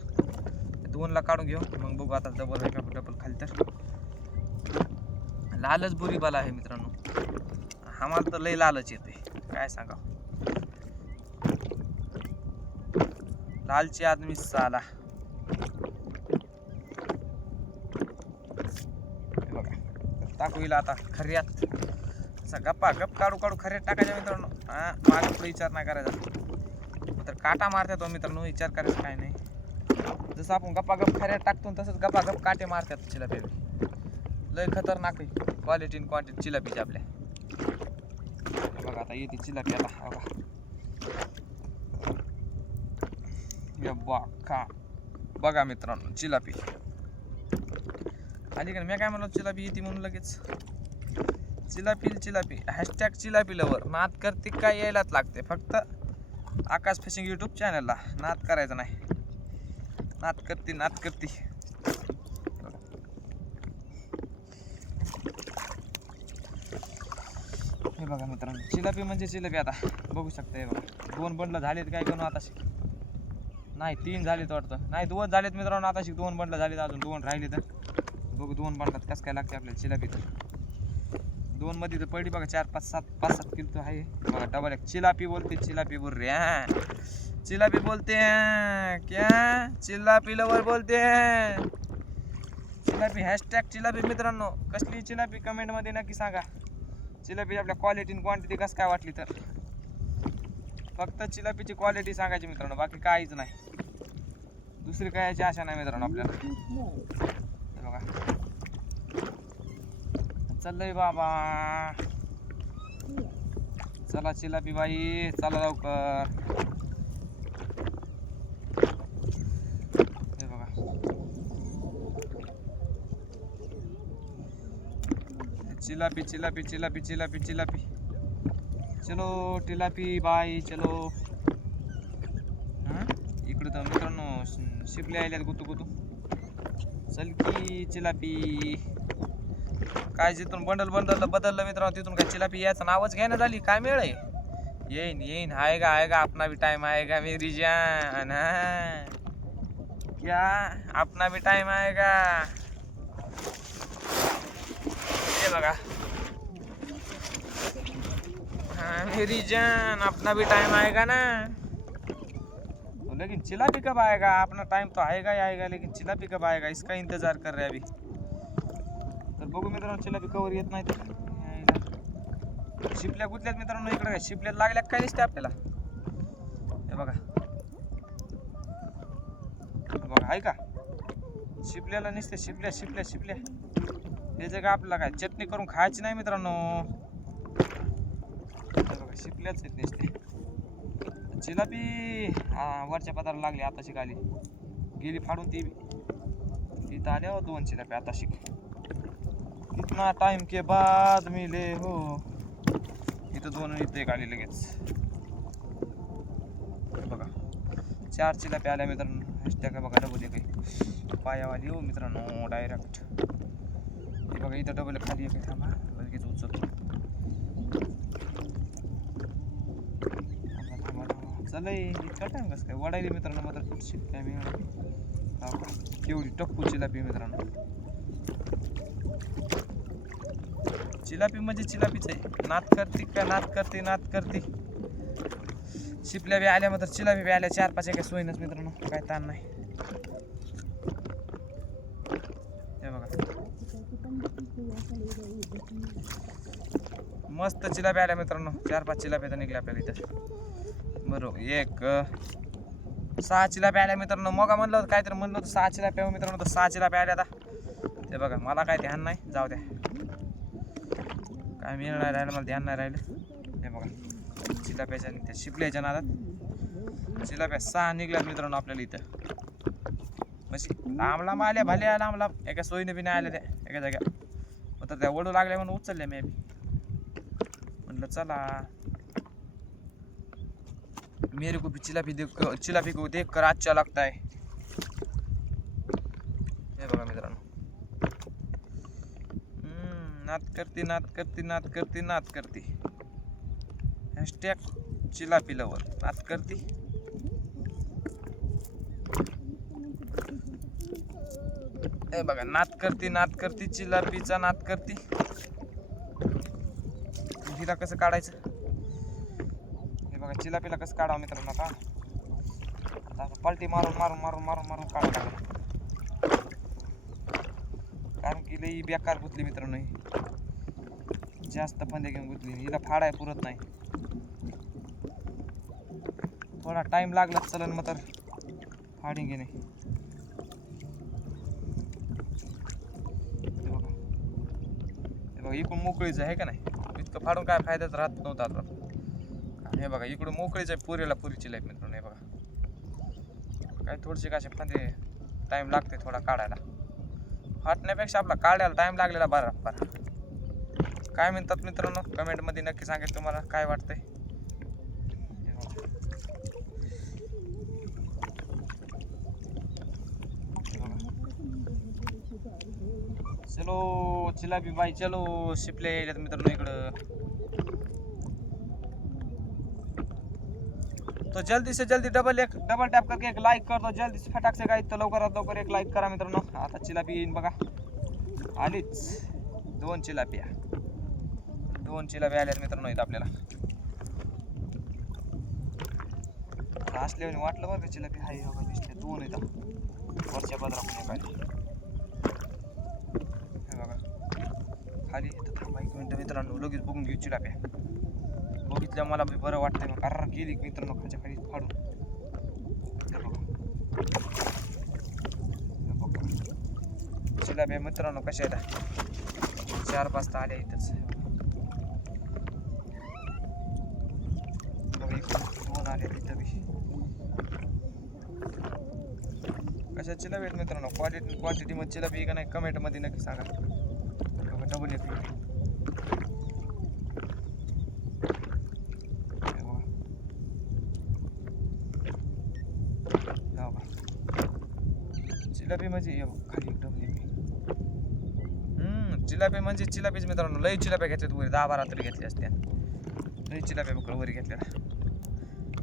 2ला काढून घेऊ मग बघू आता डबल आहे का डबल खाली. तर लालच बुरी बाला आहे मित्रांनो. आम्हाला तर लय लालच येते काय सांगा. लालची आदमी साला. बघा टाकू येईल आता खऱ्यात. असा गप्पा गप काढू काढू खऱ्यात टाकायच्या मित्रांनो. मागे पुढे विचार नाही करायचा. तर काटा मारतात तो मित्रांनो. विचार करायचा काय नाही. जसं आपण गप्पा गप खऱ्यात टाकतो तसंच गप्पा गप काटे मारतात चिलापी. लय खतरनाक आहे क्वालिटी आणि क्वांटिटी चिलापीची आपल्या. बघा आता येते चिलापी आता बघा. बघा मित्रांनो चिलापी आली का. मी काय म्हणलो चिलापी येते म्हणून लगेच. चिलापी हॅशटॅग चिलापी लवर. नाद करते काय यायलाच लागते. फक्त आकाश फिशिंग यूट्यूब चॅनलला नाद करायचं नाही. नाद करते हे बघा मित्रांनो चिलापी म्हणजे चिलापी. आता बघू शकता हे बघा 2 बंडल झालेत काय करू आता शिक. नाही 3 झालेत वाटतं. नाही 2 झालेत मित्रांनो. आता शिक 2 बंडल झालेत. अजून 2 राहिले. तर बघू 2 बंडलात कसं काय लागते आपल्याला चिलापी. तर 2 मध्ये तर पडली बघा 4 5 7 किलो तो आहे बघा. डबल एक चिलापी बोलते. चिलापी बोल रे चिलापी बोलते हैं क्या. चिलापी लवर बोलते हैं. चिलापी हॅशटॅग चिलापी मित्रांनो. कसली चिलापी कमेंट मध्ये नक्की सांगा. चिलापी आपल्या क्वालिटी आणि क्वांटिटी कसं काय वाटली तर फक्त चिलापीची क्वालिटी सांगायची मित्रांनो, बाकी काहीच नाही, दुसरी कायची आशा नाही मित्रांनो आपल्याला. हे बघा चाललंय बाबा, चला चिलापी बाई चला लवकर. हे बघा चिलापी चिलापी चिलापी चिलापी चिलापी, चलो टिलापी बाई चलो. हां इकडे तर मित्रांनो शिपले आल्यात गुतू गुतू. चल की चिलापी, काय जिथून बंडल बदललं मित्रांनो तिथून काय चिलापी याचं नावच घ्यायला झाली. काय मिळ आहे, येईन आएगा अपना भी टाइम आएगा मेरी जान. हाँ क्या अपना भी टाइम आएगा. ये बघा हाँ मेरी जान अपना भी टाइम आएगा ना. लेकिन चिलापी कब आएगा, अपना टाइम तो आएगा ही आएगा, लेकिन चिलापी कब आएगा इसका इंतजार कर रहे हैं अभी. तर बघू मित्रांनो चिलापी कवर येत नाही तर. शिपल्या गुतल्यात मित्रांनो इकडे, काय शिपल्यात लागल्या काय दिसते आपल्याला. हे बघा बघा आहे का, शिपल्याला नुसते शिपल्या शिपल्या शिपल्या. हे जग आपल्याला काय चटणी करून खायची नाही मित्रांनो. हे बघा शिपल्याच आहेत नुसते. चिलापी वरच्या पदाला लागली आता शिकाली, गेली फाडून ती इथं आल्या 2 चिलापी आता शिक. कितना टाइम के बाद मिले हो. इथं 2 इथं 1 आली लगेच. बघा 4 चिलापी आल्या मित्रांनो. त्या काय बघा डबल एक पायावाली हो मित्रांनो डायरेक्ट. हे बघा इथं डबल खाली एक थांबा लगेच उचलतो. चला इतका टाइम कसं काय वडायली मित्रांनो. मात्र कुठं शिकताय मी केवढी टप्पू चिलापी मित्रांनो. चिलापी म्हणजे चिलापीच आहे. नात करते का नात करते नात करते. शिपल्या बी आल्या मात्र चिलापी बी आल्या 4-5 एका सोयीनच मित्रांनो, काय ताण नाही. हे बघा मस्त चिलापी आल्या मित्रांनो. 4-5 चिलापी तर निघल्या आपल्याला इथं. बरोबर 6 चिलाप्या आल्या मित्रांनो. मग म्हणलं होतं काहीतरी म्हणलं होतं 6 चिलाप्या मित्रांनो, तर 6 चिलाप्या आल्या आता. ते बघा मला काय ध्यान नाही, जाऊ द्या काय मिळणार नाही राहिलं, मला ध्यान नाही राहिलं. हे बघा चिलाप्याच्या निघत्या शिपल्याच्या नादात चिलाप्या 6 निघल्यात मित्रांनो आपल्याला इथं. म्हणजे लांब लांब आल्या भल्या लांब लांब, एका सोयीने बी नाही आल्या त्या एका जाग्या. तर त्या ओढू लागल्या म्हणून उचलल्या मी बी. म्हटलं चला मेरे को भी चिलापी को देख कर अच्छा लगता है. हे बघा मित्रांनो नात करती नात करती नात करती नात करती. हॅशटॅग चिलापी लवर नात करती. हे बघा नात करती चिलापीचा नात करती. हिला कसं काढायचं, हे बघा चिलापीला कसं काढावं मित्रांनो. आता पलटी मारून मारून मारून मारून मारून काढावं लागेल, कारण की लई बेकार गुतली मित्रांनो. ही जास्त फंदे घेऊन गुतली, हिला फाडाय पुरत नाही. थोडा टाइम लागला चलन मग तर फाडिंग घे नाही. हे बघा इकडून मोकळीच आहे का नाही, इतकं फाडून काय फायद्याच राहत नव्हता आता. हे बघा इकडून मोकळीच आहे पुरीला पुरीची लाईफ मित्रांनो. हे बघा काय थोडीशी कसे फंदे टाइम लागते थोडा काढायला. फाटण्यापेक्षा आपला काढायला टाइम लागलेला बरा बरा. काय म्हणतात मित्रांनो कमेंटमध्ये नक्की सांगेल तुम्हाला काय वाटतंय. चलो चिलापी बाई चलो. शिपले यायल्यात मित्रांनो इकडं. तो जल्दी से जल्दी डबल टैप करके एक लाइक कर दो जल्दी से फटाक से गाइस. तो लवकरात लवकर एक लाइक करा मित्रांनो. आता चिलापी येईन बघा आलीच. 2 चिलाप्या आल्यात मित्रांनो इथं आपल्याला. असल्याने वाटलं बरं का चिलापी हाय बघा दिसते 2 इथं वरच्या पदराकडे काय. हे बघा खाली इथं थांबा 1 मिनिट. इथं मित्रांनो, लगेच बघून घेऊ चिलाप्या. बघितल्या मला बी बरं वाटतंय. मग अर्रा गेली मित्रांनो खाच्या खाली फाडून. चिलाप्या मित्रांनो कशा आहेत, 4-5 आल्या इथंच. बघा इकडं 2 आल्या इथं बी. कशा चिलाप्या आहेत मित्रांनो, क्वांटिटी मध्ये चिलापी का नाही कमेंट मध्ये नक्की सांगा. डबल येते चिलापी म्हणजे खाली डबल येते. चिलापी म्हणजे चिलापीच मित्रांनो. लई चिलाप्या घेतल्यात वरी, 10-12 तरी घेतल्या असत्या. लई चिलाप्या बघ वरी घेतल्या.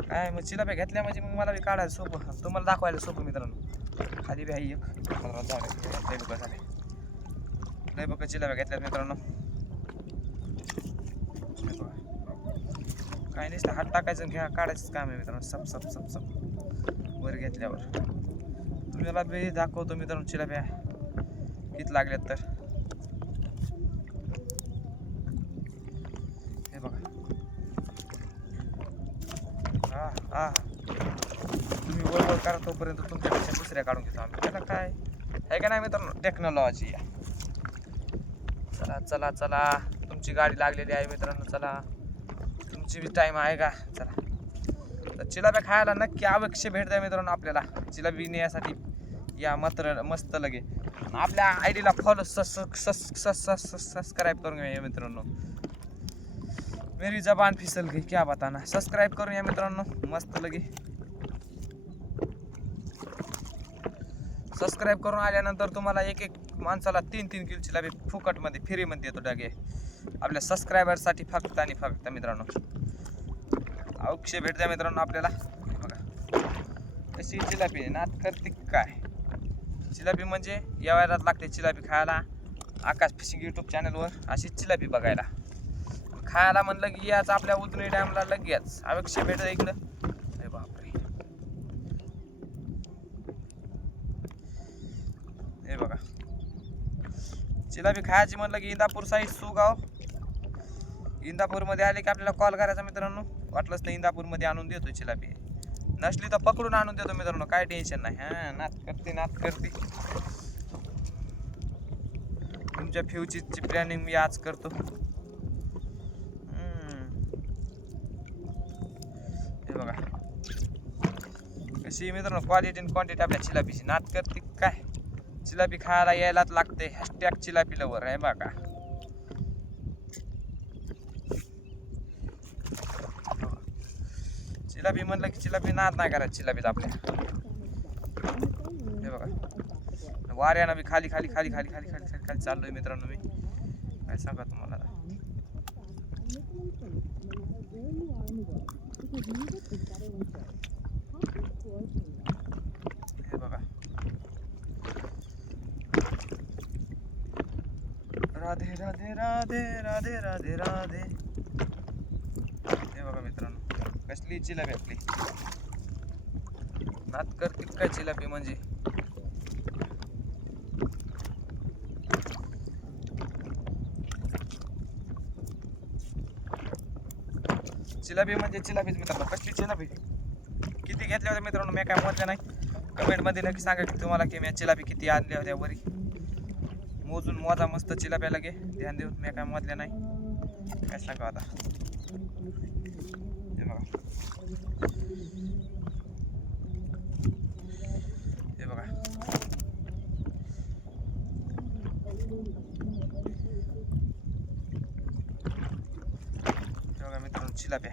काय मग चिलाप्या घेतल्या म्हणजे मग मला बी काढायला सोपं, तुम्हाला दाखवायला सोपं मित्रांनो. खाली बी आहे एक 15 झाले. लई बघा झाले, लई बघा चिलाप्या घेतल्यात मित्रांनो. काय नसतं, हात टाकायचं घ्या काढायचं काम आहे मित्रांनो. सप सप सप सप वर घेतल्यावर तुम्हाला बी दाखवतो मित्रांनो चिलाप्या किती लागल्यात तर. हे बघा, तुम्ही वर करा तोपर्यंत तुमच्यापेक्षा दुसऱ्या काढून घेतो आम्ही. त्याला काय आहे का नाही मित्रांनो, टेक्नॉलॉजी. चला चला चला, तुमची गाडी लागलेली आहे मित्रांनो. चला, तुमची बी टाईम आहे का? चला, तर चिलाप्या खायला नक्की अवश्य भेट द्या मित्रांनो. आपल्याला चिलापी नेण्यासाठी या मात्र मस्त लगे. आपल्या आयडीला फॉलो सबस्क्राईब करून घ्या मित्रांनो. मेरी जबान फिसल गई क्या बताना. सबस्क्राईब करून या मित्रांनो मस्त लगे. सबस्क्राईब करून आल्यानंतर तुम्हाला एक माणसाला 3-3 किलो चिलापी फुकटमध्ये फ्रीमध्ये देतो डागे आपल्या सबस्क्रायबरसाठी फक्त आणि फक्त मित्रांनो. अवश्य भेट द्या मित्रांनो आपल्याला. बघा कशी चिलापी नात करते काय. चिलापी म्हणजे या वयात लागते चिलापी खायला. आकाश फिशिंग यूट्यूब चॅनलवर अशी चिलापी बघायला. खायला म्हणलं की याच आपल्या उजनी डॅमला लगेच अवश्य भेट द्या इकडं. अरे बापरे, हे बघा चिलापी खायची म्हणलं की इंदापूर साईड सुगाव. इंदापूरमध्ये आले की आपल्याला कॉल करायचा मित्रांनो. वाटलंच तर इंदापूरमध्ये आणून देतो चिलापी. नसली तर पकडून आणून देतो मित्रांनो, काय टेन्शन नाही. हां, नात करते. तुमच्या फ्युचरची प्लॅनिंग मी आज करतो. हे बघा कशी मित्रांनो क्वालिटी आणि क्वांटिटी आपल्या चिलापीची. नात करते काय, चिलापी खायला यायलाच लागते. हॅशटॅग चिलापी लवर आहे बघा. चिलापी म्हणलं की चिलापी नाद नाही करायची चिलापीत आपल्या. हे बघा वाऱ्यानं बी खाली खाली खाली खाली खाली खाली खाली खाली चाललोय मित्रांनो. मी काय सांगा तुम्हाला. हे बघा राधे राधे राधे राधे राधे राधे. हे बघा मित्रांनो कसली चिलापी आपली. नात करते काय चिलापी म्हणजे. चिलापी म्हणजे चिलापीच मित्रांनो. कसली चिलापी किती घेतल्या होत्या मित्रांनो मी काय मोजल्या नाही. कमेंट मध्ये नक्की सांगा की तुम्हाला की मी चिलापी किती आणल्या होत्या वरी. मोजून मोजा मस्त चिलाप्या लगे ध्यान देऊन. मी काय मोजल्या नाही, काय सांगा आता. हे बघा हे बघा हे बघा मित्रांनो चिलाप्या.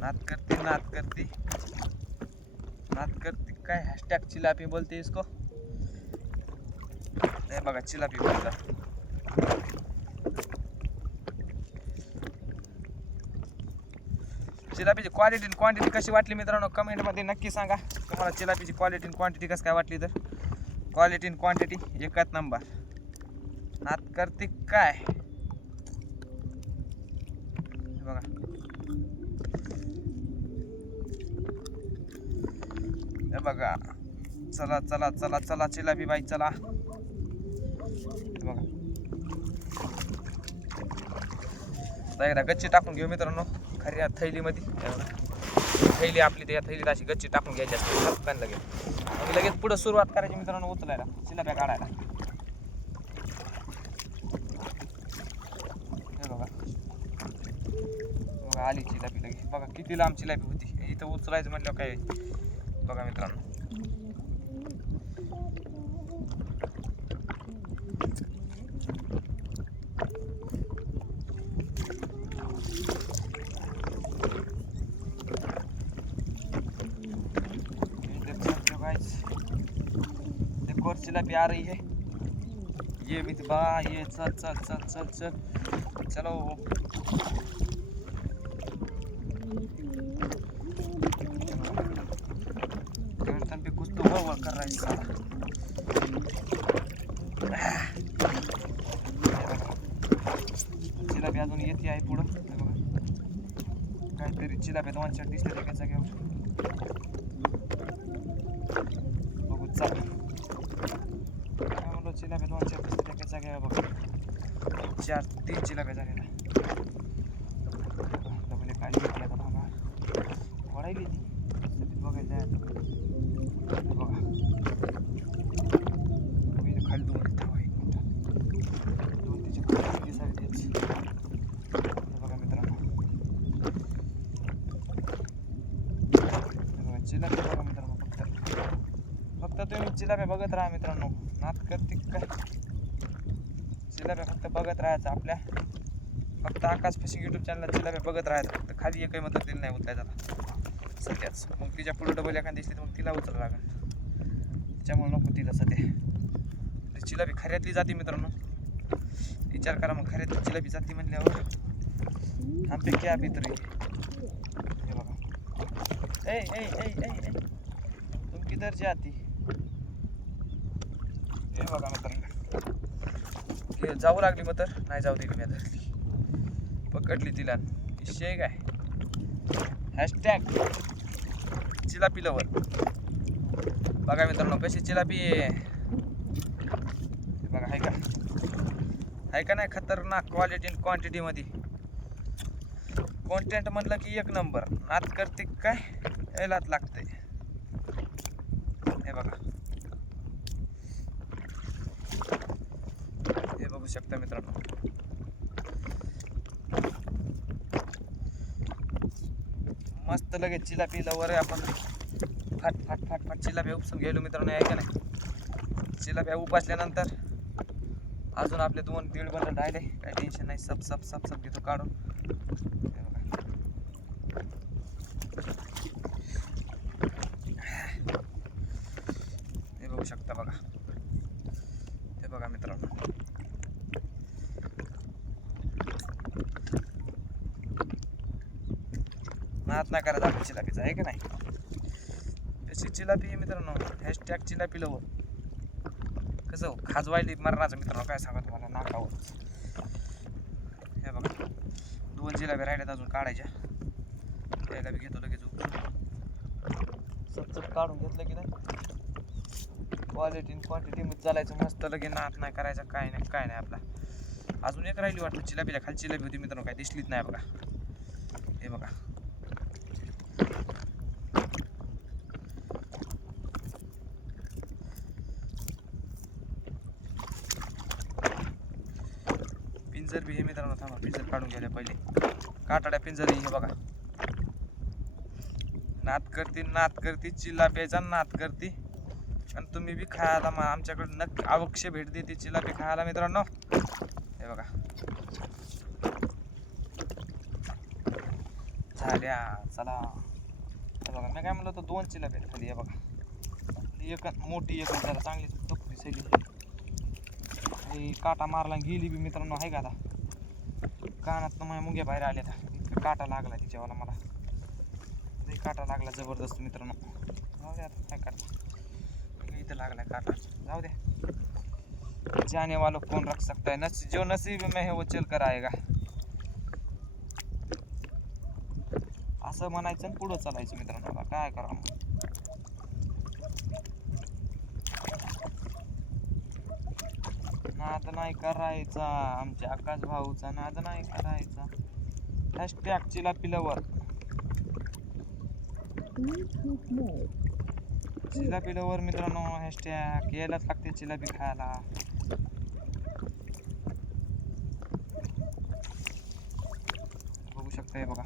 नात करते काय हॅशटॅग चिलापी बोलते इसको. हे बघा चिलापी बोलता. चिलापीची क्वालिटी आणि क्वांटिटी कशी वाटली मित्रांनो कमेंटमध्ये नक्की सांगा. तुम्हाला चिलापीची क्वालिटी आणि क्वांटिटी कसं काय वाटली. तर क्वालिटी आणि क्वांटिटी एकच नंबर. नात करते काय. बघा हे बघा. चला चला चला चला चिलापी बाई चला. बघा आता एकदा गच्ची टाकून घेऊ मित्रांनो खऱ्या थैलीमध्ये. थैली आपली त्या थैलीत अशी गच्ची टाकून घ्यायची असते पटकन लगेच. आणि लगेच पुढं सुरुवात करायची मित्रांनो उचलायला चिलाप्या काढायला. हे बघा बघा आली चिलापी लगेच. बघा किती लांब चिलापी होती. इथं उचलायचं म्हटलं काय बघा मित्रांनो. देखो और चिलापी आ रही है. ये मितबा ये चल चल चल चल चल चलो. गर्दन पे कुछ तो वळ कर रहा है साला. चिलापी अजून येते आहे पुढं. काहीतरी चिलापी 2-4 दिसते एका जागेवर. बघू चला काय म्हणलो चिलाप्या 2-4 दिसते एका जागेवर. बघा 4-3 चिलाप्या झालेल्या. डबले काय घेतली आता थांबा वडायली ती बघायला जायचं. बघा खाली 2 थांबा 1 मिनिट 2 तिच्या खाली दिसावी तेच. बघा मित्रांनो चिलाप्या बघा मित्रांनो. फक्त तुम्ही चिलाप्या बघत राहा मित्रांनो. नात करते काय चिलाप्या फक्त बघत राहायचं आपल्या. फक्त आकाश फिशिंग यूट्यूब चॅनल चिलाप्या बघत राहायचं. फक्त खाली एकही मदत दिली नाही उचलायचा सध्याच. मग तिच्या पुढे डबल एखादी दिसली तर मग तिला उचला लागेल. त्याच्यामुळे नको तिला सध्या. चिलापी खऱ्यातली जाती मित्रांनो. विचार करा मग खऱ्यातली चिलापी जाती म्हणल्यावर आमचे क्या भीतर हे बघा. ए ए ए ए ए तुम किधर जाती. हे बघा मित्रांनो जाऊ लागली मग तर नाही जाऊ दिली मी धरली पकडली तिला. विषय काय हॅशटॅग चिलापी लवर. बघा मित्रांनो कशी चिलापी बघा आहे का नाही खतरनाक क्वालिटी आणि क्वांटिटीमध्ये. कॉन्टेंट म्हणलं की 1 नंबर. नात करते काय यायलाच लागतंय. हे बघा हे बघू शकता मित्रांनो. मस्त लगेच चिलापी लवर आहे. आपण फाट फाट फाट फाट चिलाप्या उपसून गेलो मित्रांनो. आहे का नाही चिलाप्या उपासल्यानंतर अजून आपले 2-1.5 बंडल राहिले. काही टेन्शन नाही. सब सब सब सब घेतो काढून. हे बघू शकता बघा. हे बघा मित्रांनो नाद नाही करायचा आपल्या चिलापीचा. आहे का नाही तशी चिलापी मित्रांनो. हॅशटॅग चिलापी लवर. कसं खाजवायली मरणाचं मित्रांनो काय सांगा तुम्हाला नाकावर. हे बघा 2 चिलाप्या राहिल्यात अजून काढायच्या. त्याला बी घेतो लगेच सच काढून घेतलं की नाही क्वालिटी क्वांटिटी मध्ये चालायचं मस्त. लगे नाद नाही करायचा काय नाही आपला. अजून एक राहिली वाटतं चिलापीच्या खाली चिलापी होती मित्रांनो. काय दिसलीच नाही बघा. हे बघा पिंजर बी हे मित्रांनो. थांबा पिंजर काढून घ्यायला पहिले. काटाड्या पिंजर हे बघा. नाद करती चिलाप्याचा नाद करती. आणि तुम्ही बी खायला मग आमच्याकडे नक्की अवश्य भेट देते चिलापी खायला मित्रांनो. हे बघा झाल्या चला. हे बघा मी काय म्हणलं तर 2 चिलाप्या खाली. हे बघा एक मोठी एक जरा चांगली टपरी सगळी. काटा मारला गेली बी मित्रांनो. आहे का आता कानात माझ्या मुंग्या बाहेर आल्या. इतका काटा लागला तिच्यावाला मला. काटा लागला जबरदस्त मित्रांनो. जाऊ द्या आता काय करता. इथं लागला काटा जाऊ द्या. जाने वालों कौन रख सकता है. जो नसीब में है वो चल कर आएगा. असं म्हणायचं आणि पुढं चालायचं मित्रांनो. काय करा मग. नाद नाही करायचा आमच्या आकाश भाऊचा. नाद नाही करायचा. हॅशटॅग चिलापी लवर. चिलापी लवर मित्रांनो, हॅशटॅग यायलाच लागते चिलापी खायला. बघू शकता हे बघा.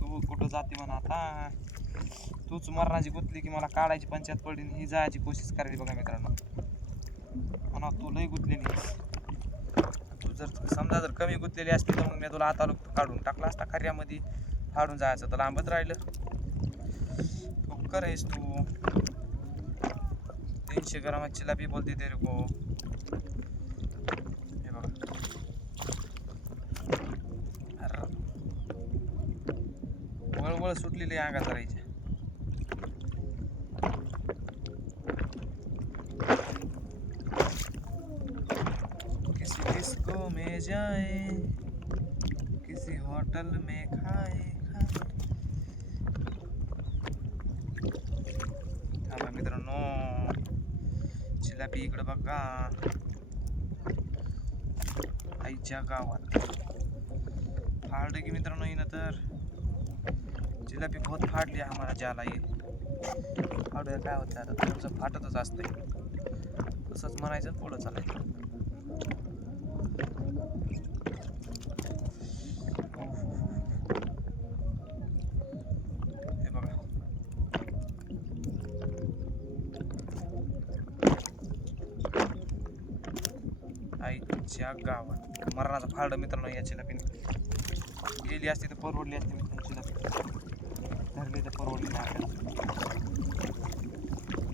तू कुठं जाते म्हणा आता, तूच मरणाची गुतली की मला काढायची पंचायत पडली, ही जायची कोशिश करायची बघा मित्रांनो. म्हणा तू लई गुतलेली, तू जर समजा जर कमी गुतलेली असती तर मग मी तुला हाताला काढून टाकला असता खऱ्यामध्ये, फाडून जायचं तर लांबच राहिलं. उपकार आहेस तू. 300 ग्रामाची चिलापी बोलते तेरे को. हे बघा, वळवळ सुटलेली अंगात राहायची. किसी डिस्को में जाए, किसी होटल में खाए. थांबा मित्रांनो, चिलापी इकडं बघा. आईच्या गावात फाडलं की मित्रांनो येईन तर. चिलापी बहुत फाडली आम्हाला ज्याला ये फाडूया काय होतं आता, तुमचं फाटतच असतंय. तसंच म्हणायचं पुढं चालायचं. हे बघा, आईच्या गावात मरणाचं फाडलं मित्रांनो या चिलापीने. गेली असती तर परवडली असती मित्रांनो चिलापी, धरली तर परवडली नाही आपल्याला.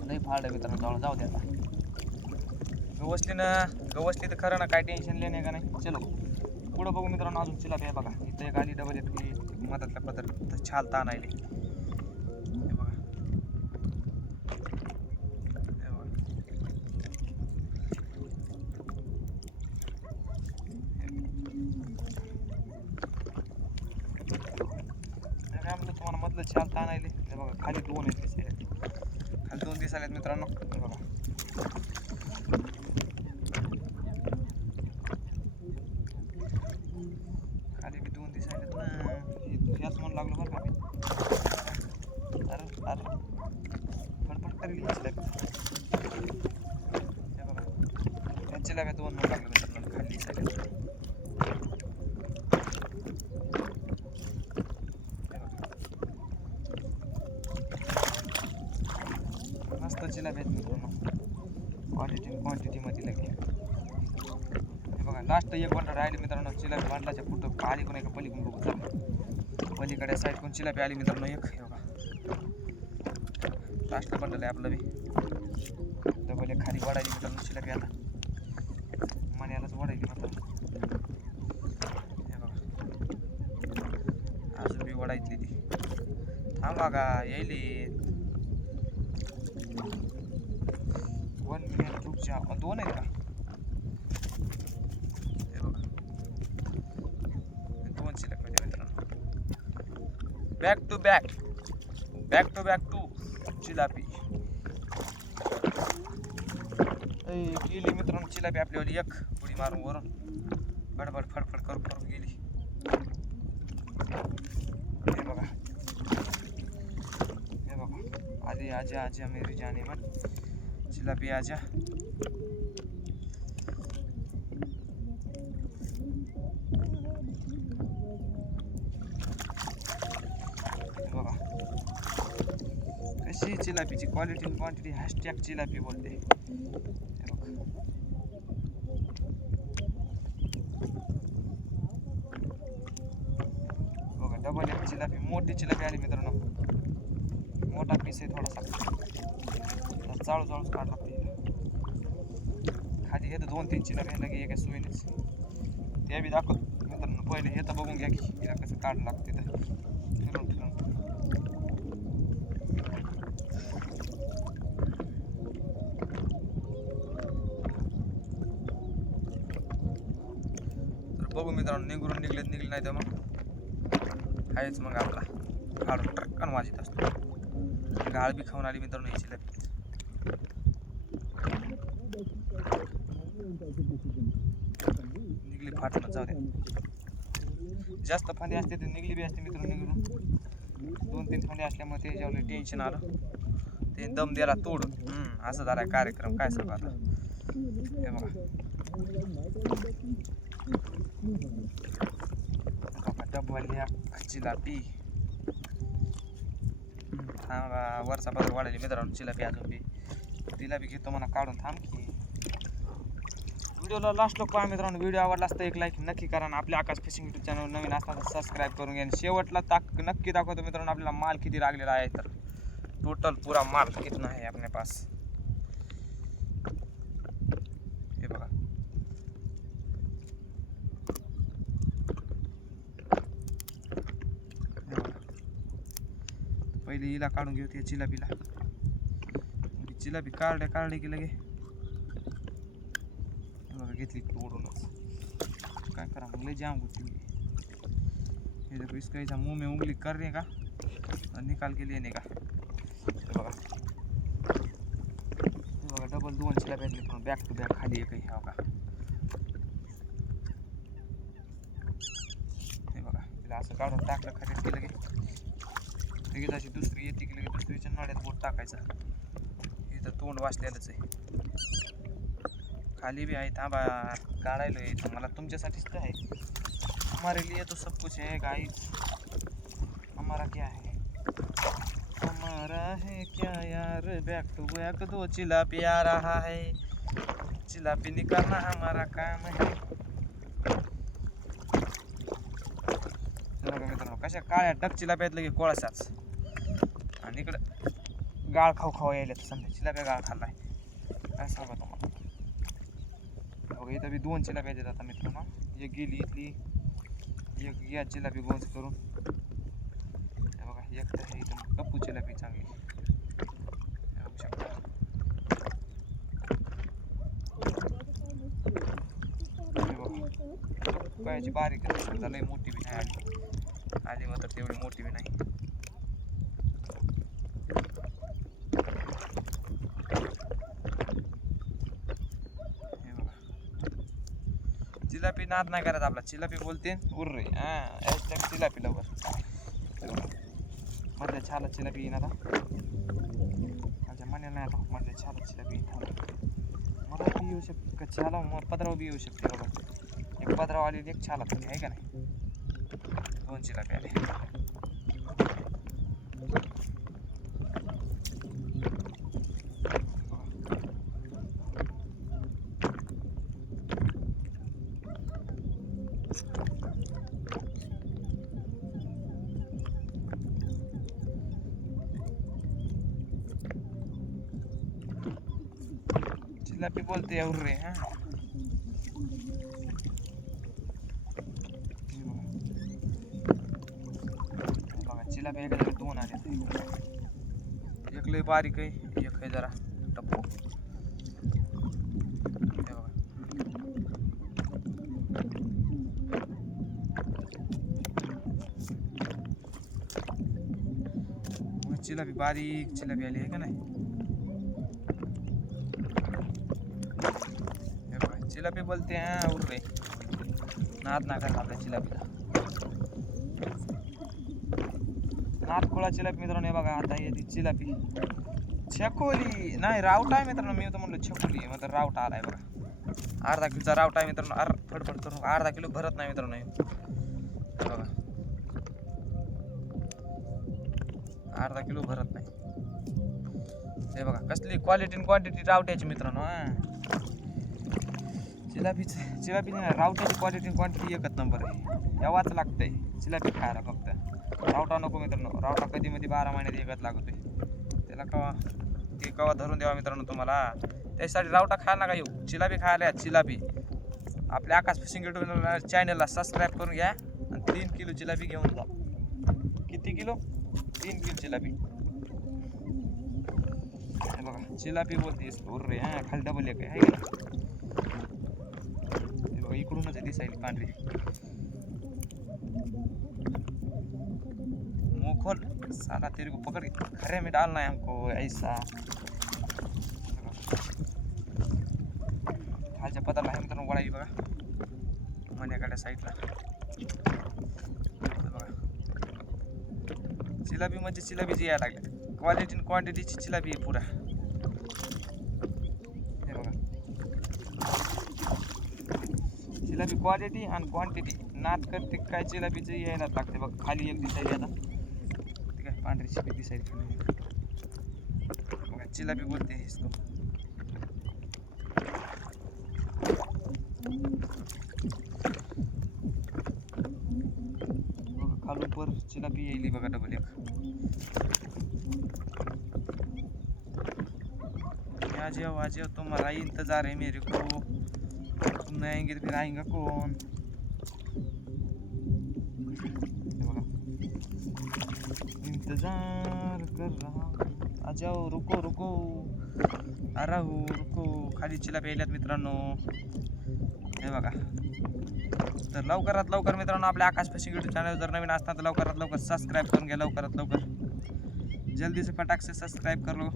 नाही फाडलं मित्रांनो, जवळ जाऊ दे आता. गवसली तर खरं ना, काय टेन्शन लेणे का नाही. चलो पुढं बघू मित्रांनो, अजून चिलापी आहे बघा. इथं एक आली डबल येतली मधातल्या पदर छाल ताण आले. हे बघा, हे बघा. काय म्हणलं तुम्हाला, मधलं छाल ताण आले. हे बघा, खाली 2 आहेत, खाली 2 दिसायलेत मित्रांनो. हे बघा, खाली बी 2 दिसायलेत ना. ह्याच म्हणून लागलो बरं का मी. अरे फडफड करेल चिलापी. हे बघा, त्या चिलाप्या 2 म्हणून लागलो मित्रांनो, खाली दिसायलेत. मस्त चिलापी आहेत मित्रांनो, क्वांटिटी मध्ये लगे. हे बघा, लास्ट एक बंडल राहिली मित्रांनो. चिलापी बांधलाच्या कुठं आली कोण एका पलीकडून बघू चाललं. पलीकडे साईड कोण चिलापी आली मित्रांनो एक. हे बघा, लास्ट बंडल आहे आपलं बी. डबल एक खाली वाढायली मित्रांनो चिलापी आता. मण्यालाच वाढायली मित्रांनो. हे बघा, अजून बी वाढायची ती. थांबा का येईल 1 मिनिट रुपया. 2 आहेत का? हे बघा, 2 चिलापी मित्रांनो. बॅक टू बॅक टू चिलापी. गेली मित्रांनो चिलापी आपल्यावाली एक उडी मारून वरून बडबड फडफड करून गेली. हे बघा, हे बघा, आधी आजा आजा मेरी जाने मन, चिलापी आजा. बघा कशी चिलापीची क्वालिटी क्वांटिटी, हॅशटॅग चिलापी बोलते. बघा, डबल एक चिलापी, मोठी चिलापी आली मित्रांनो. मोठा पीस आहे थोडासा, चाळूच काढ लागते. खाली हे तर 2-3 चिलापी लगे एका सोयीनेच. ते बी दाखवत मित्रांनो. पहिले हे तर बघून घ्या की तिला कसं काढ लागते तर फिरून बघू मित्रांनो. निघले नाही तर मग आहेच मग आपला काढून ट्रक्कन वाजत असतो. गाळ बी खाऊन आली मित्रांनो ही चिलापी. निघली फाटणं, जाऊ द्या. जास्त फांदी असते ते निघली बी असते मित्रांनो. निघून 2-3 फांदी असल्यामुळे त्याच्यावर टेन्शन आलं, ते दम द्यायला तोडून. असं झालाय कार्यक्रम, काय सांगू आता. हे बघा डबवाली चिलापी. वरचा पदर वाढायली मित्रांनो चिलापी अजून बी. तिला बी घेतो म्हणा काढून. थांब की व्हिडिओला लास्ट लोक पहा मित्रांनो. व्हिडिओ आवडला असता एक लाईक नक्की करा. आपल्या आकाश फिशिंग यूट्यूब चॅनल नवीन असताना सबस्क्राईब करून घ्या. आणि शेवटला नक्की दाखवतो मित्रांनो आपल्याला माल किती लागलेला आहे. तर टोटल पुरा माल कितना आहे अपने पास हे बघा. पहिले हिला काढून घेऊ ते चिलापीला. चिलापी काढले की लगे बघा घेतली तोडूनच. काय करा मग लय जाम होती. हे देखो इसका मुंह में उंगली करने का और निकाल के लेने का. हे बघा डबल 2 चिलाप्या घेतली बॅक टू बॅक खाली एक आहे का. हे बघा तिला असं काढून टाकलं खाली की लगे लगेच अशी दुसरी येते की लगे दुसरीच्या नाड्यात बोट टाकायचं. इथं तोंड वाचलेलंच आहे, खाली भी आहे. थांबा काढायला येतं मला तुमच्यासाठीच तर आहे. हमारे लिए तो सब कुछ है गाइस. हमारा क्या है, हमारा है क्या यार. बैक टू बैक 2 चिलापी आ रहा है. चिलापी निकालना हमारा काम है. मित्रांनो कशा काळ्या डक चिलाप्यात लगे कोळशाच. आणि इकडं गाळ खाऊ यायला तर समजा चिलाप्या गाळ खाल्लाय. काय सांगा तुम्हाला. बघा इथं बी 2 चिलाप्या येतात आता मित्रांनो. एक गेली इथली, एक या चिलापी गोंज करून. बघा एक तर आहे इथं टप्पू चिलापी चांगली. बघू शकता कायची बारीक आहे, लई मोठी बी नाही आली मात्र तेवढी मोठी बी नाही. चिलापी नाद नाही करत आपला. चिलापी बोलते उर्रे चिलापी लवर. मधल्या छाला चिलापी येईन आता. माझ्या मनाला नाही आता मधल्या छाला चिलापी येईन. मला बी येऊ शकते का छाला, पदराव बी येऊ शकते. बघा एक पदराव आली एक छाला तरी आहे का नाही. 2 चिलापी आले. चिलापी बोलते उर्रे. बघा चिलापी एका जागी 2 आले. एक लय बारीक आहे, एक आहे जरा टप्पू. हे बघा चिलापी बारीक चिलापी आली आहे का नाही. चिलापी बोलते उर्रे. नाद ना करता आपल्या चिलापीला. नादखोळा चिलापी मित्रांनो. हे बघा आता येते चिलापी. छकोली नाही रावटा आहे मित्रांनो. मी तर म्हणलो छकोली मात्र रावटा आलाय बघा. अर्धा किलोचा रावटा आहे मित्रांनो. फडफड करून अर्धा किलो भरत नाही मित्रांनो. बघा अर्धा किलो भरत नाही. हे बघा कसली क्वालिटी क्वांटिटी रावट्याची मित्रांनो. चिलापी नाही रावट्याची क्वालिटी क्वांटिटी एकच नंबर आहे. यावाच लागतंय चिलापी खायला फक्त. रावटा नको मित्रांनो. रावटा कधी मध्ये 12 महिन्यात एकच लागतोय. त्याला कवा धरून द्यावा मित्रांनो तुम्हाला. त्यासाठी रावटा खायला नका येऊ, चिलापी खायला या. चिलापी आपल्या आकाश फिशिंग यूट्यूब चॅनलला सबस्क्राईब करून घ्या आणि 3 किलो चिलापी घेऊन जा. किती किलो? 3 किलो चिलापी. हे बघा चिलापी बोलतेस उर्रे. खाली डबल एक आहे का. इकडूनच दिसायली पांढरी. मुंह खोल साला तेरे को पकड़ खरे में डालना है हमको ऐसा. खालच्या पदाला आहे मित्रांनो वडाई बघा मण्याकडे साईडला बघा. जिलाबी म्हणजे जिलाबीची यायला लागल्या क्वालिटी आणि क्वांटिटीची जिलाबी आहे पुरा. हे बघा जिलाबी क्वालिटी आणि क्वांटिटी नात करते काय जिलाबीचं यायला लागते बघ. खाली एक दिसायली आता ठीक आहे पांढरी शिपी दिसायली बघा जिलाबी बोलते हेच तो. खालून पर जिलाबी येईल बघा डबल एक. आ जाओ तुम्हारा इंतजार है मेरे को तुम नहीं आएंगे तो फिर आएगा कौन. इंतजार कर रहा आ जाओ रुको रुको आ रहा हूँ रुको. खाली जिलाबी यायल्यात मित्रांनो हे बघा. तर लवकरात लवकर मित्रांनो आपल्या आकाश फिशिंग यूट्यूब चॅनल जर नवीन असतात तर लवकरात लवकर सबस्क्राईब करून घ्या. लवकरात लवकर जल्दी से फटाक से सब्सक्राइब कर लो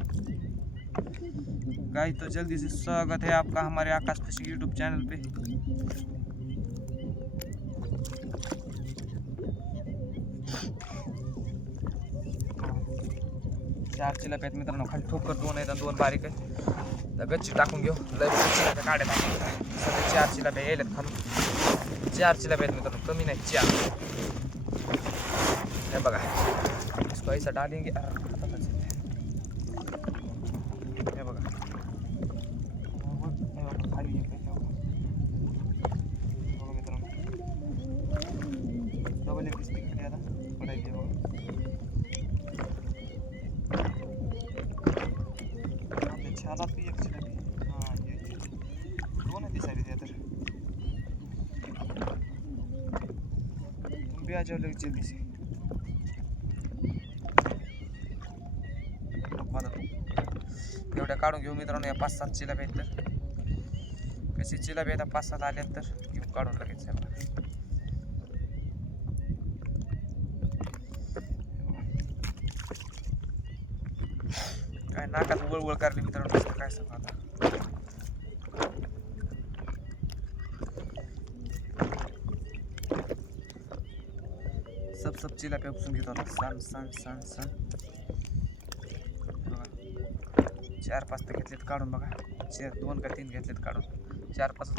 गाइस. तो जल्दी से स्वागत है आपका हमारे आकाश फिशिंग यूट्यूब चैनल पे. चार चिलापी आहेत मित्रांनो खाली ठोकर दोन आहेत आणि दोन बारीक आहे. तर गच्ची टाकून घेऊ लय चिलाप्या काढ्या टाकून सध्या चार चिलाप्या यायल्यात खालून. चार चिलाप्या आहेत मित्रांनो कमी नाही चार. हे बघा पैसा डालेंगे हे बघा खाली मित्रांनो डबल एक दिसते खाली आता पडायचे बघा. छालात बी एक चिलापी हां ये दोन आहे दिसायली त्या तर तुम्ही आ जाओ लगे जल्दी से. एवढ्या काढून घेऊ मित्रांनो या 5-7 चिलाप्या आहेत तर कशी चिलाप्या आहेत 5-7 आल्यात तर घेऊ काढून लगेच. काय नाकात वळवळ काढली मित्रांनो काय सांगू आता. सब चिलाप्या उपसून घेतो आता सन सन सन सन. 4-5 तर घेतलेत काढून बघा. 2 का 3 घेतलेत काढून 4-5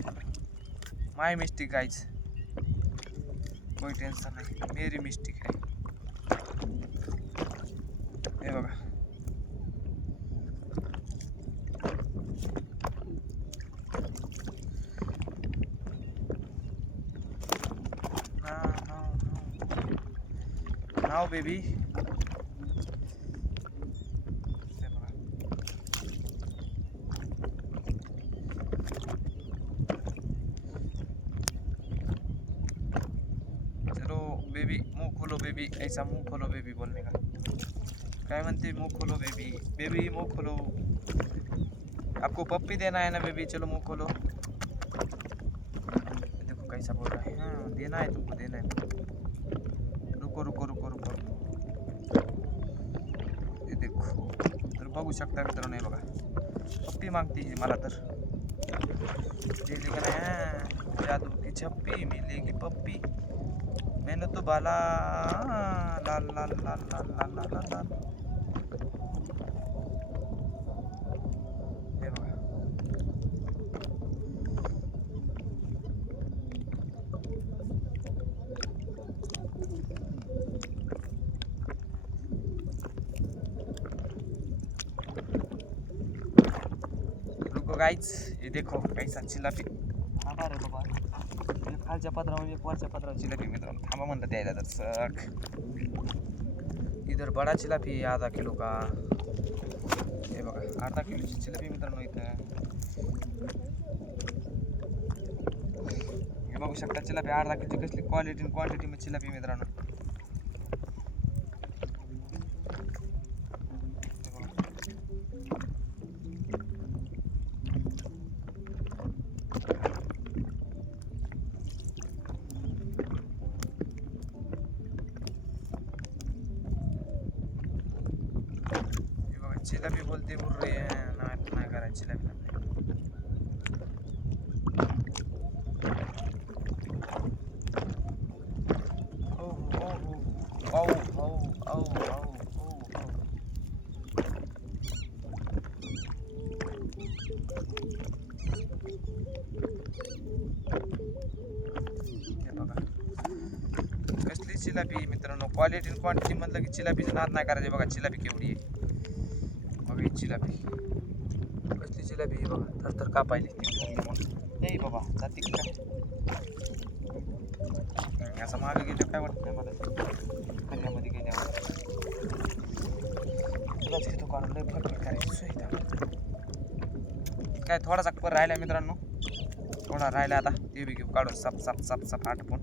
माय मिस्टेक गाइस कोई टेन्शन नाही मेरी मिस्टेक आहे. हे बघा नाव बेबी. बेबी मुंह खोलो बेबी ऐसा मुंह खोलो बेबी बोलने का क्या म्हणते मुंह खोलो बेबी. बेबी मुंह खोलो आपको पप्पी देना है ना बेबी चलो मुंह खोलो. देखो कैसा बोल रहा है हाँ देना है तुमको देना है. रुको रुको रुको रुको ये देखो तर बघू शकता मित्रांनो हे बघा पप्पी मागती है मला तर दिली का नाही. जादू की छप्पी मिलेगी पप्पी मैंने तो बाला लाल लाल लाल लाल लाल लाल लाल लाल. हे बघा रुको गाइस ये देखो कैसा चिलापी. थांबा रे बाबा खालच्या पत्रावर एक वरच्या पत्रावर चिलापी मित्रांनो थांबा म्हणलं द्यायला तर सक. इधर बडा चिलापी आधा किलो का. हे बघा अर्धा किलोची चिलापी मित्रांनो इथं. हे बघू शकता चिलापी अर्धा किलोची कसली क्वालिटी आणि क्वांटिटी मध्ये चिलापी मित्रांनो. जिलापी बोलते बोल रही है ना करायची जिलापी. हो हो हो हो हो. हे बघा कसली चिलापी आहे मित्रांनो. क्वालिटी आणि क्वांटिटी म्हणलं की चिलापीचं नाद नाही करायचे. बघा चिलापी केवढी आहे. बघा ही चिलापी कसली चिलापी आहे बघा. थरथर कापायली नाही बाबा जाती की काय. असं मागे गेलं काय वाटत नाही मला. कन्यामध्ये गेल्यावर तुलाच घेतो काढून लय फटफट करायची सुविधा. काय थोडासा पर राहिला मित्रांनो. थोडा राहिला आता ते बी घेऊ काढून सप सप सप सप आटपून.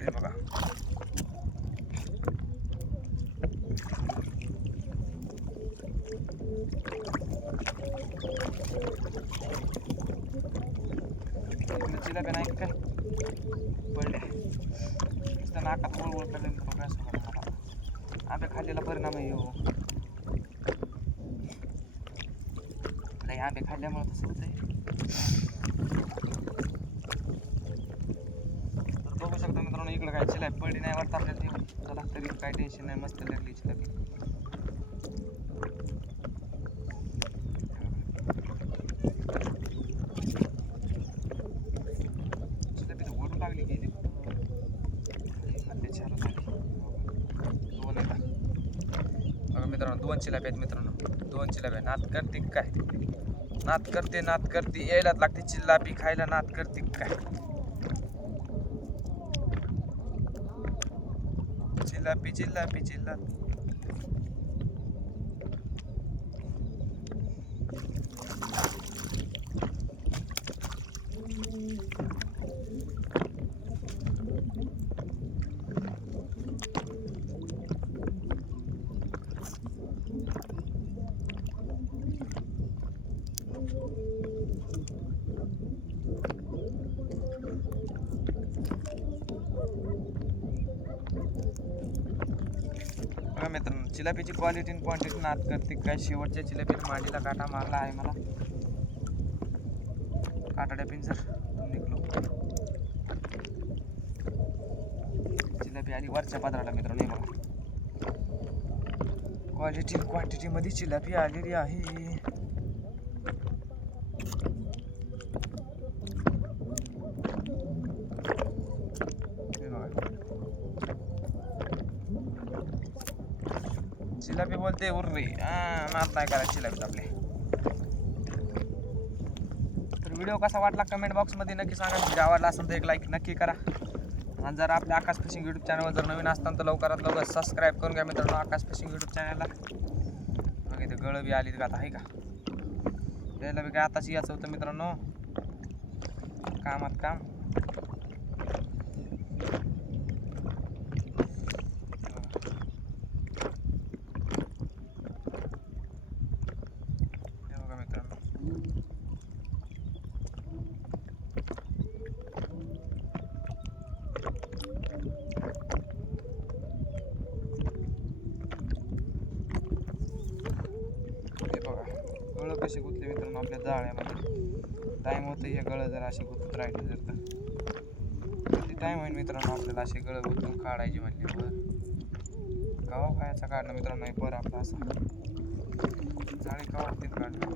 हे बघा चिलाप्या नाही काय पडल्या नुसतं नाकात वळवळ करले मित्र. काय सांगा मला आंबे खाल्लेला परिणाम आहे हो. नाही आंबे खाल्ल्यामुळे तसं होतंय. तर बघू शकता मित्रांनो इकडं काय चिलापी पडली नाही वाटतं आपल्याला. चला तरी काय टेन्शन नाही. मस्त लागली चिलापी. चिलापी तर ओढू लागली की बघा मित्रांनो 2 चिलापी आहेत मित्रांनो. 2 चिलापी. नाद करते काय. नाद करते यायलाच लागते चिल्लापी खायला. नाद करते काय. चिल्लापी चिल्लापी चिल्लापी. बघा मित्रांनो चिलापीची क्वालिटी आणि क्वांटिटी नाद करते काय. शेवटच्या चिलापीने मांडीला काटा मारला आहे मला. काटाड्या पिंजर निघलो. चिलापी आली वरच्या पदराला मित्रांनो. हे बघा क्वालिटी क्वांटिटी मध्ये चिलापी आलेली आहे. चिलापी बोलते उर्री नाद नाही करायची चिलापीत आपले. तर व्हिडिओ कसा वाटला कमेंट बॉक्समध्ये नक्की सांगा. व्हिडिओ आवडला असेल तर एक लाईक नक्की करा. आणि जर आपल्या आकाश फिशिंग यूट्यूब चॅनलवर जर नवीन असताना तर लवकरात लवकर सबस्क्राईब करून घ्या मित्रांनो आकाश फिशिंग यूट्यूब चॅनलला. बघा इथे गळं बी आली का आता आहे का. यायला बी काय आताच यायचं होतं मित्रांनो. कामात काम. गळं कशी गुंतले मित्रांनो आपल्या जाळ्यामध्ये. टाईम होतं हे गळं जर अशी गुंतत राहिली जर तर किती टाईम होईल मित्रांनो आपल्याला असे गळं गुंतून काढायची म्हणल्यावर. कवा खायचा काढणं मित्रांनो हे पर आपला असा जाळी कवा होतील काढणं.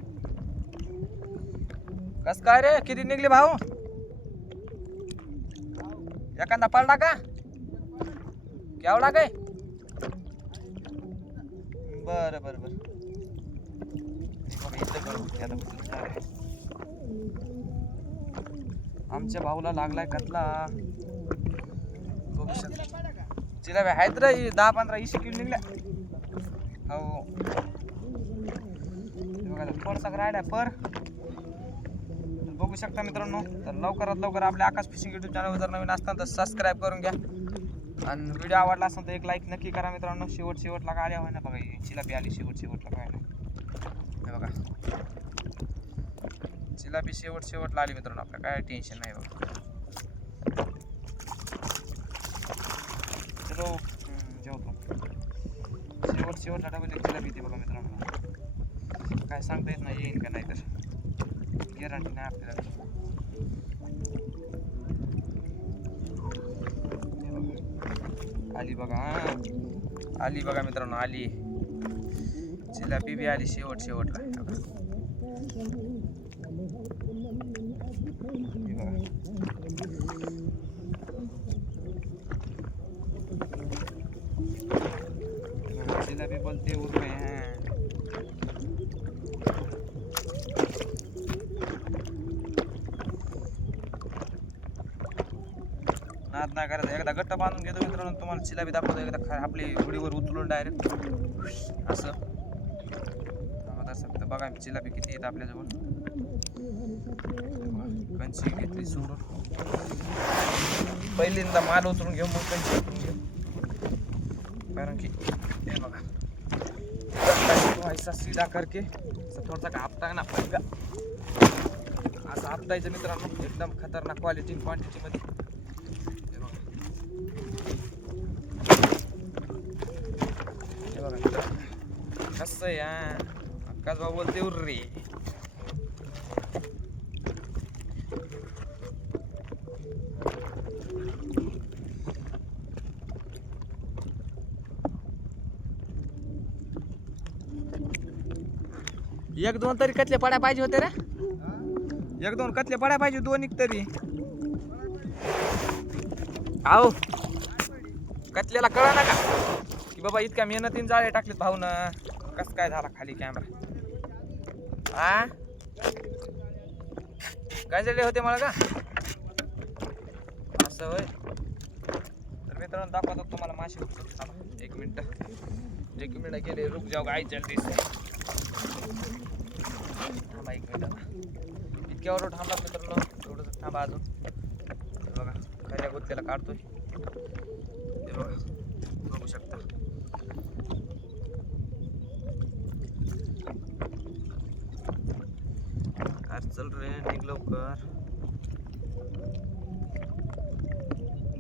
कस काय रे किती निघले भाऊ. एखादा पडला का केवढा काय. बरं बरं बरं आमच्या भाऊला लागलाय कतला. बघू शकता चिलापी आहेत रे 10-15-20 किलो निघल्या. हो बघा थोडासा राहिला पर. बघू शकता मित्रांनो. तर लवकरात लवकर आपल्या आकाश फिशिंग यूट्यूब चॅनलवर जर नवीन असताना तर सबस्क्राईब करून घ्या. आणि व्हिडिओ आवडला असेल तर एक लाईक नक्की करा मित्रांनो. शेवटला काय आल्या होय ना बघा चिलापी आली शेवटला काय नाही. हे बघा चिलापी शेवटला आली मित्रांनो. आपलं काय टेन्शन नाही बघा. चलो जेवतो. शेवटला डबल एक चिलापी येते बघा मित्रांनो. काय सांगता येत नाही येईन का नाही तर गॅरंटी नाही आपल्याला. आली बघा. आली बघा मित्रांनो, आली जिलाबी बी आली शेवटला. जिलाबी बोलते उर रहे हैं. नाद नाही करायचं. एकदा गट्टा बांधून घेतो मित्रांनो, तुम्हाला जिलाबी दाखवतो. एकदा आपली उडीवर उचलून डायरेक्ट असं बघा जिलाबी किती येत आपल्याजवळ. कंची घेतली सोडून, पहिल्यांदा माल उचलून घेऊ मग कंची उचलून घेऊ. कारण की हे बघा ऐसा सीधा करके थोडासा का आपटाना पडगा असं आपटायचं मित्रांनो, एकदम खतरनाक क्वालिटी क्वांटिटी मध्ये. हे बघा मित्रांनो कसं आहे. अक्काच भाऊ बोलते रे. एक दोन तरी कतले पड्या पाहिजे होते रे. एक दोन कतले पड्या पाहिजे, दोन एक तरी. आहो कतल्याला कळा ना का की बाबा इतक्या मेहनतीने जाळे टाकलेत भाऊ ना. कस काय झाला खाली कॅमेरा. काय झाले होते मला का असं होय. तर मित्रांनो दाखवतो तुम्हाला मासे. एक मिनिट गेले. रुक जाऊ गाय जल्दी से. थांबा एक मिनिट. इतक्यावर थांबा मित्रांनो, थोडंसं थांबा अजून. बघा खऱ्या गुत्त्याला काढतोय. हे बघा बघू शकता. चल रे निघ लवकर.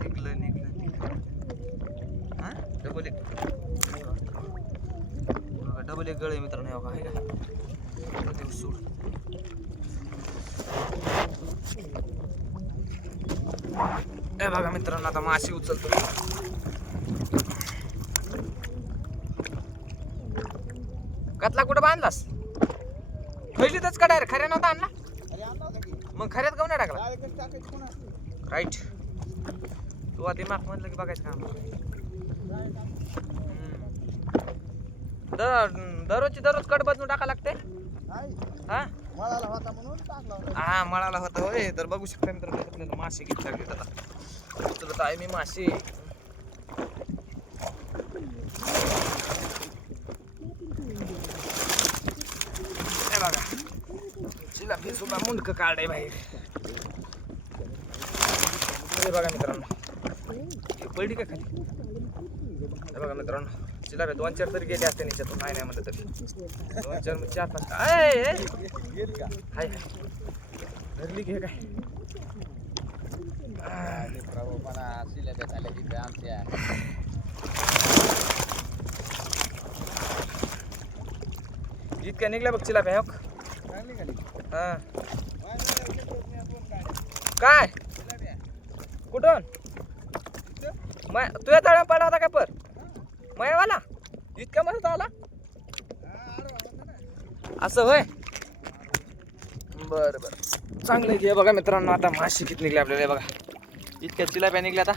निघलं. हा डबल एक गळे मित्रांनो. हे बघा आहे का ते सूड. हे बघा मित्रांनो आता माशी उचलतो. कतला कुठं बांधलास? पहिलीतच का डायरेक्ट खऱ्या नव्हता आणला? मग खऱ्यात काऊन नाही टाकला? राईट. तू आधी माप म्हटलं की बघायचं काम. दररोज कट बदलून टाका लागते. हा मळाला होता होय. तर बघू शकता मित्रांनो आपल्याला मासे किती लागले. आता उचलत आहे मी मासे. हे बघा जिलाबी सुद्धा मुंडक काढाय बाहेर. हे बघा मित्रांनो पडली का खाली. हे बघा मित्रांनो जिलाबी 2-4 तरी गेले असते निच्यातून. नाही म्हणलं तरी 2-4 4-5 हाय धरली घे काय. इतक्या निघल्या बघ जिलाबी. हा काय कुठून तुझ्या तळ्या पडला होता काय पर मयावाला इतक्या मस्त आला असं होय. बरं चांगलं घे. बघा मित्रांनो आता मासे किती निघले आपल्याला. बघा इतक्या जिलाब्या निघल्या आता.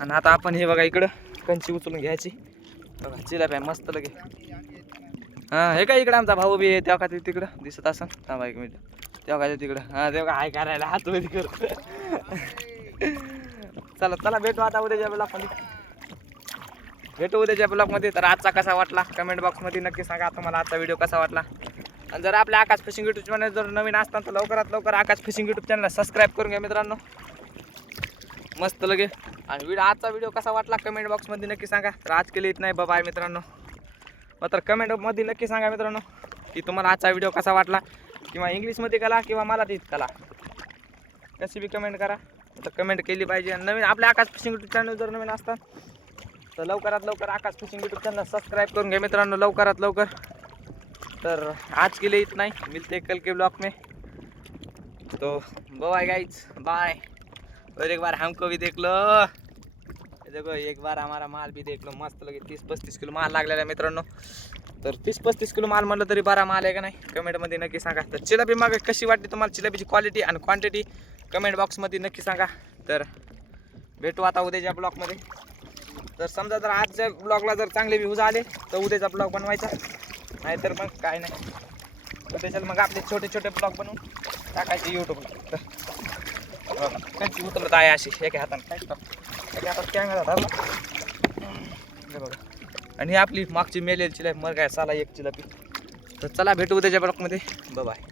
आणि आता आपण हे बघा इकडं कंची उचलून घ्यायची. बघा जिलाब्या मस्त लगे. हा हे काय इकडं आमचा भाऊ बी आहे. तेव्हा का तिकडं दिसत असं. थांबा एक मिनिट. तेव्हा काय तिकडं. हा तेव्हा हाय करायला हात मध्ये कर. चला भेटू आता उद्याच्या ब्लॉगमध्ये. तर आजचा कसा वाटला कमेंट बॉक्समध्ये नक्की सांगा. तुम्हाला आजचा व्हिडिओ कसा वाटला. आणि जर आपल्या आकाश फिशिंग यूट्यूब चॅनल जर नवीन असताना तर लवकरात लवकर आकाश फिशिंग यूट्यूब चॅनलला सबस्क्राईब करून घ्या मित्रांनो. मस्त लगे. आणि आजचा व्हिडिओ कसा वाटला कमेंट बॉक्समध्ये नक्की सांगा. तर आज केले येत नाही बाबा मित्रांनो. तर कमेंटमध्ये नक्की सांगा मित्रांनो की तुम्हाला आजचा व्हिडिओ कसा वाटला. किंवा इंग्लिशमध्ये करा किंवा मराठीत करा. कशी बी कमेंट करा. तर कमेंट केली पाहिजे. आणि नवीन आपल्या आकाश फिशिंग यूट्यूब चॅनल जर नवीन असतात तर लवकरात लवकर आकाश फिशिंग यूट्यूब चॅनल सबस्क्राईब करून घ्या मित्रांनो लवकरात लवकर. तर आज के लिए इतना ही. मिलते कल के ब्लॉग में. तो बाय गाइज बाय. और एक बार हमको भी देख लो. देखो एक बार हमारा माल भी देख लो मस्त लगे 30-35 किलो माल लागलेला आहे मित्रांनो. तर 30-35 किलो माल म्हणलं तरी बरा माल आहे का नाही कमेंटमध्ये नक्की सांगा. तर जिलेबी मग कशी वाटली तुम्हाला जिलेबीची क्वालिटी आणि क्वांटिटी कमेंट बॉक्समध्ये नक्की सांगा. तर भेटू आता उद्याच्या ब्लॉगमध्ये. तर समजा जर आजच्या ब्लॉगला जर चांगले व्ह्यूज आले तर उद्याचा ब्लॉग बनवायचा, नाहीतर मग काय नाही उद्याच्या मग आपले छोटे छोटे ब्लॉग बनवून टाकायचे यूट्यूबला. तर त्यांची उतरत आहे अशी एका हाताने काय एका हातात कॅमेरा धरला बघा. आणि ही आपली मागची मेलेली चिलापी मग काय साला एक चिलापी. तर चला भेटू उद्याच्या ब्लॉगमध्ये. बाय.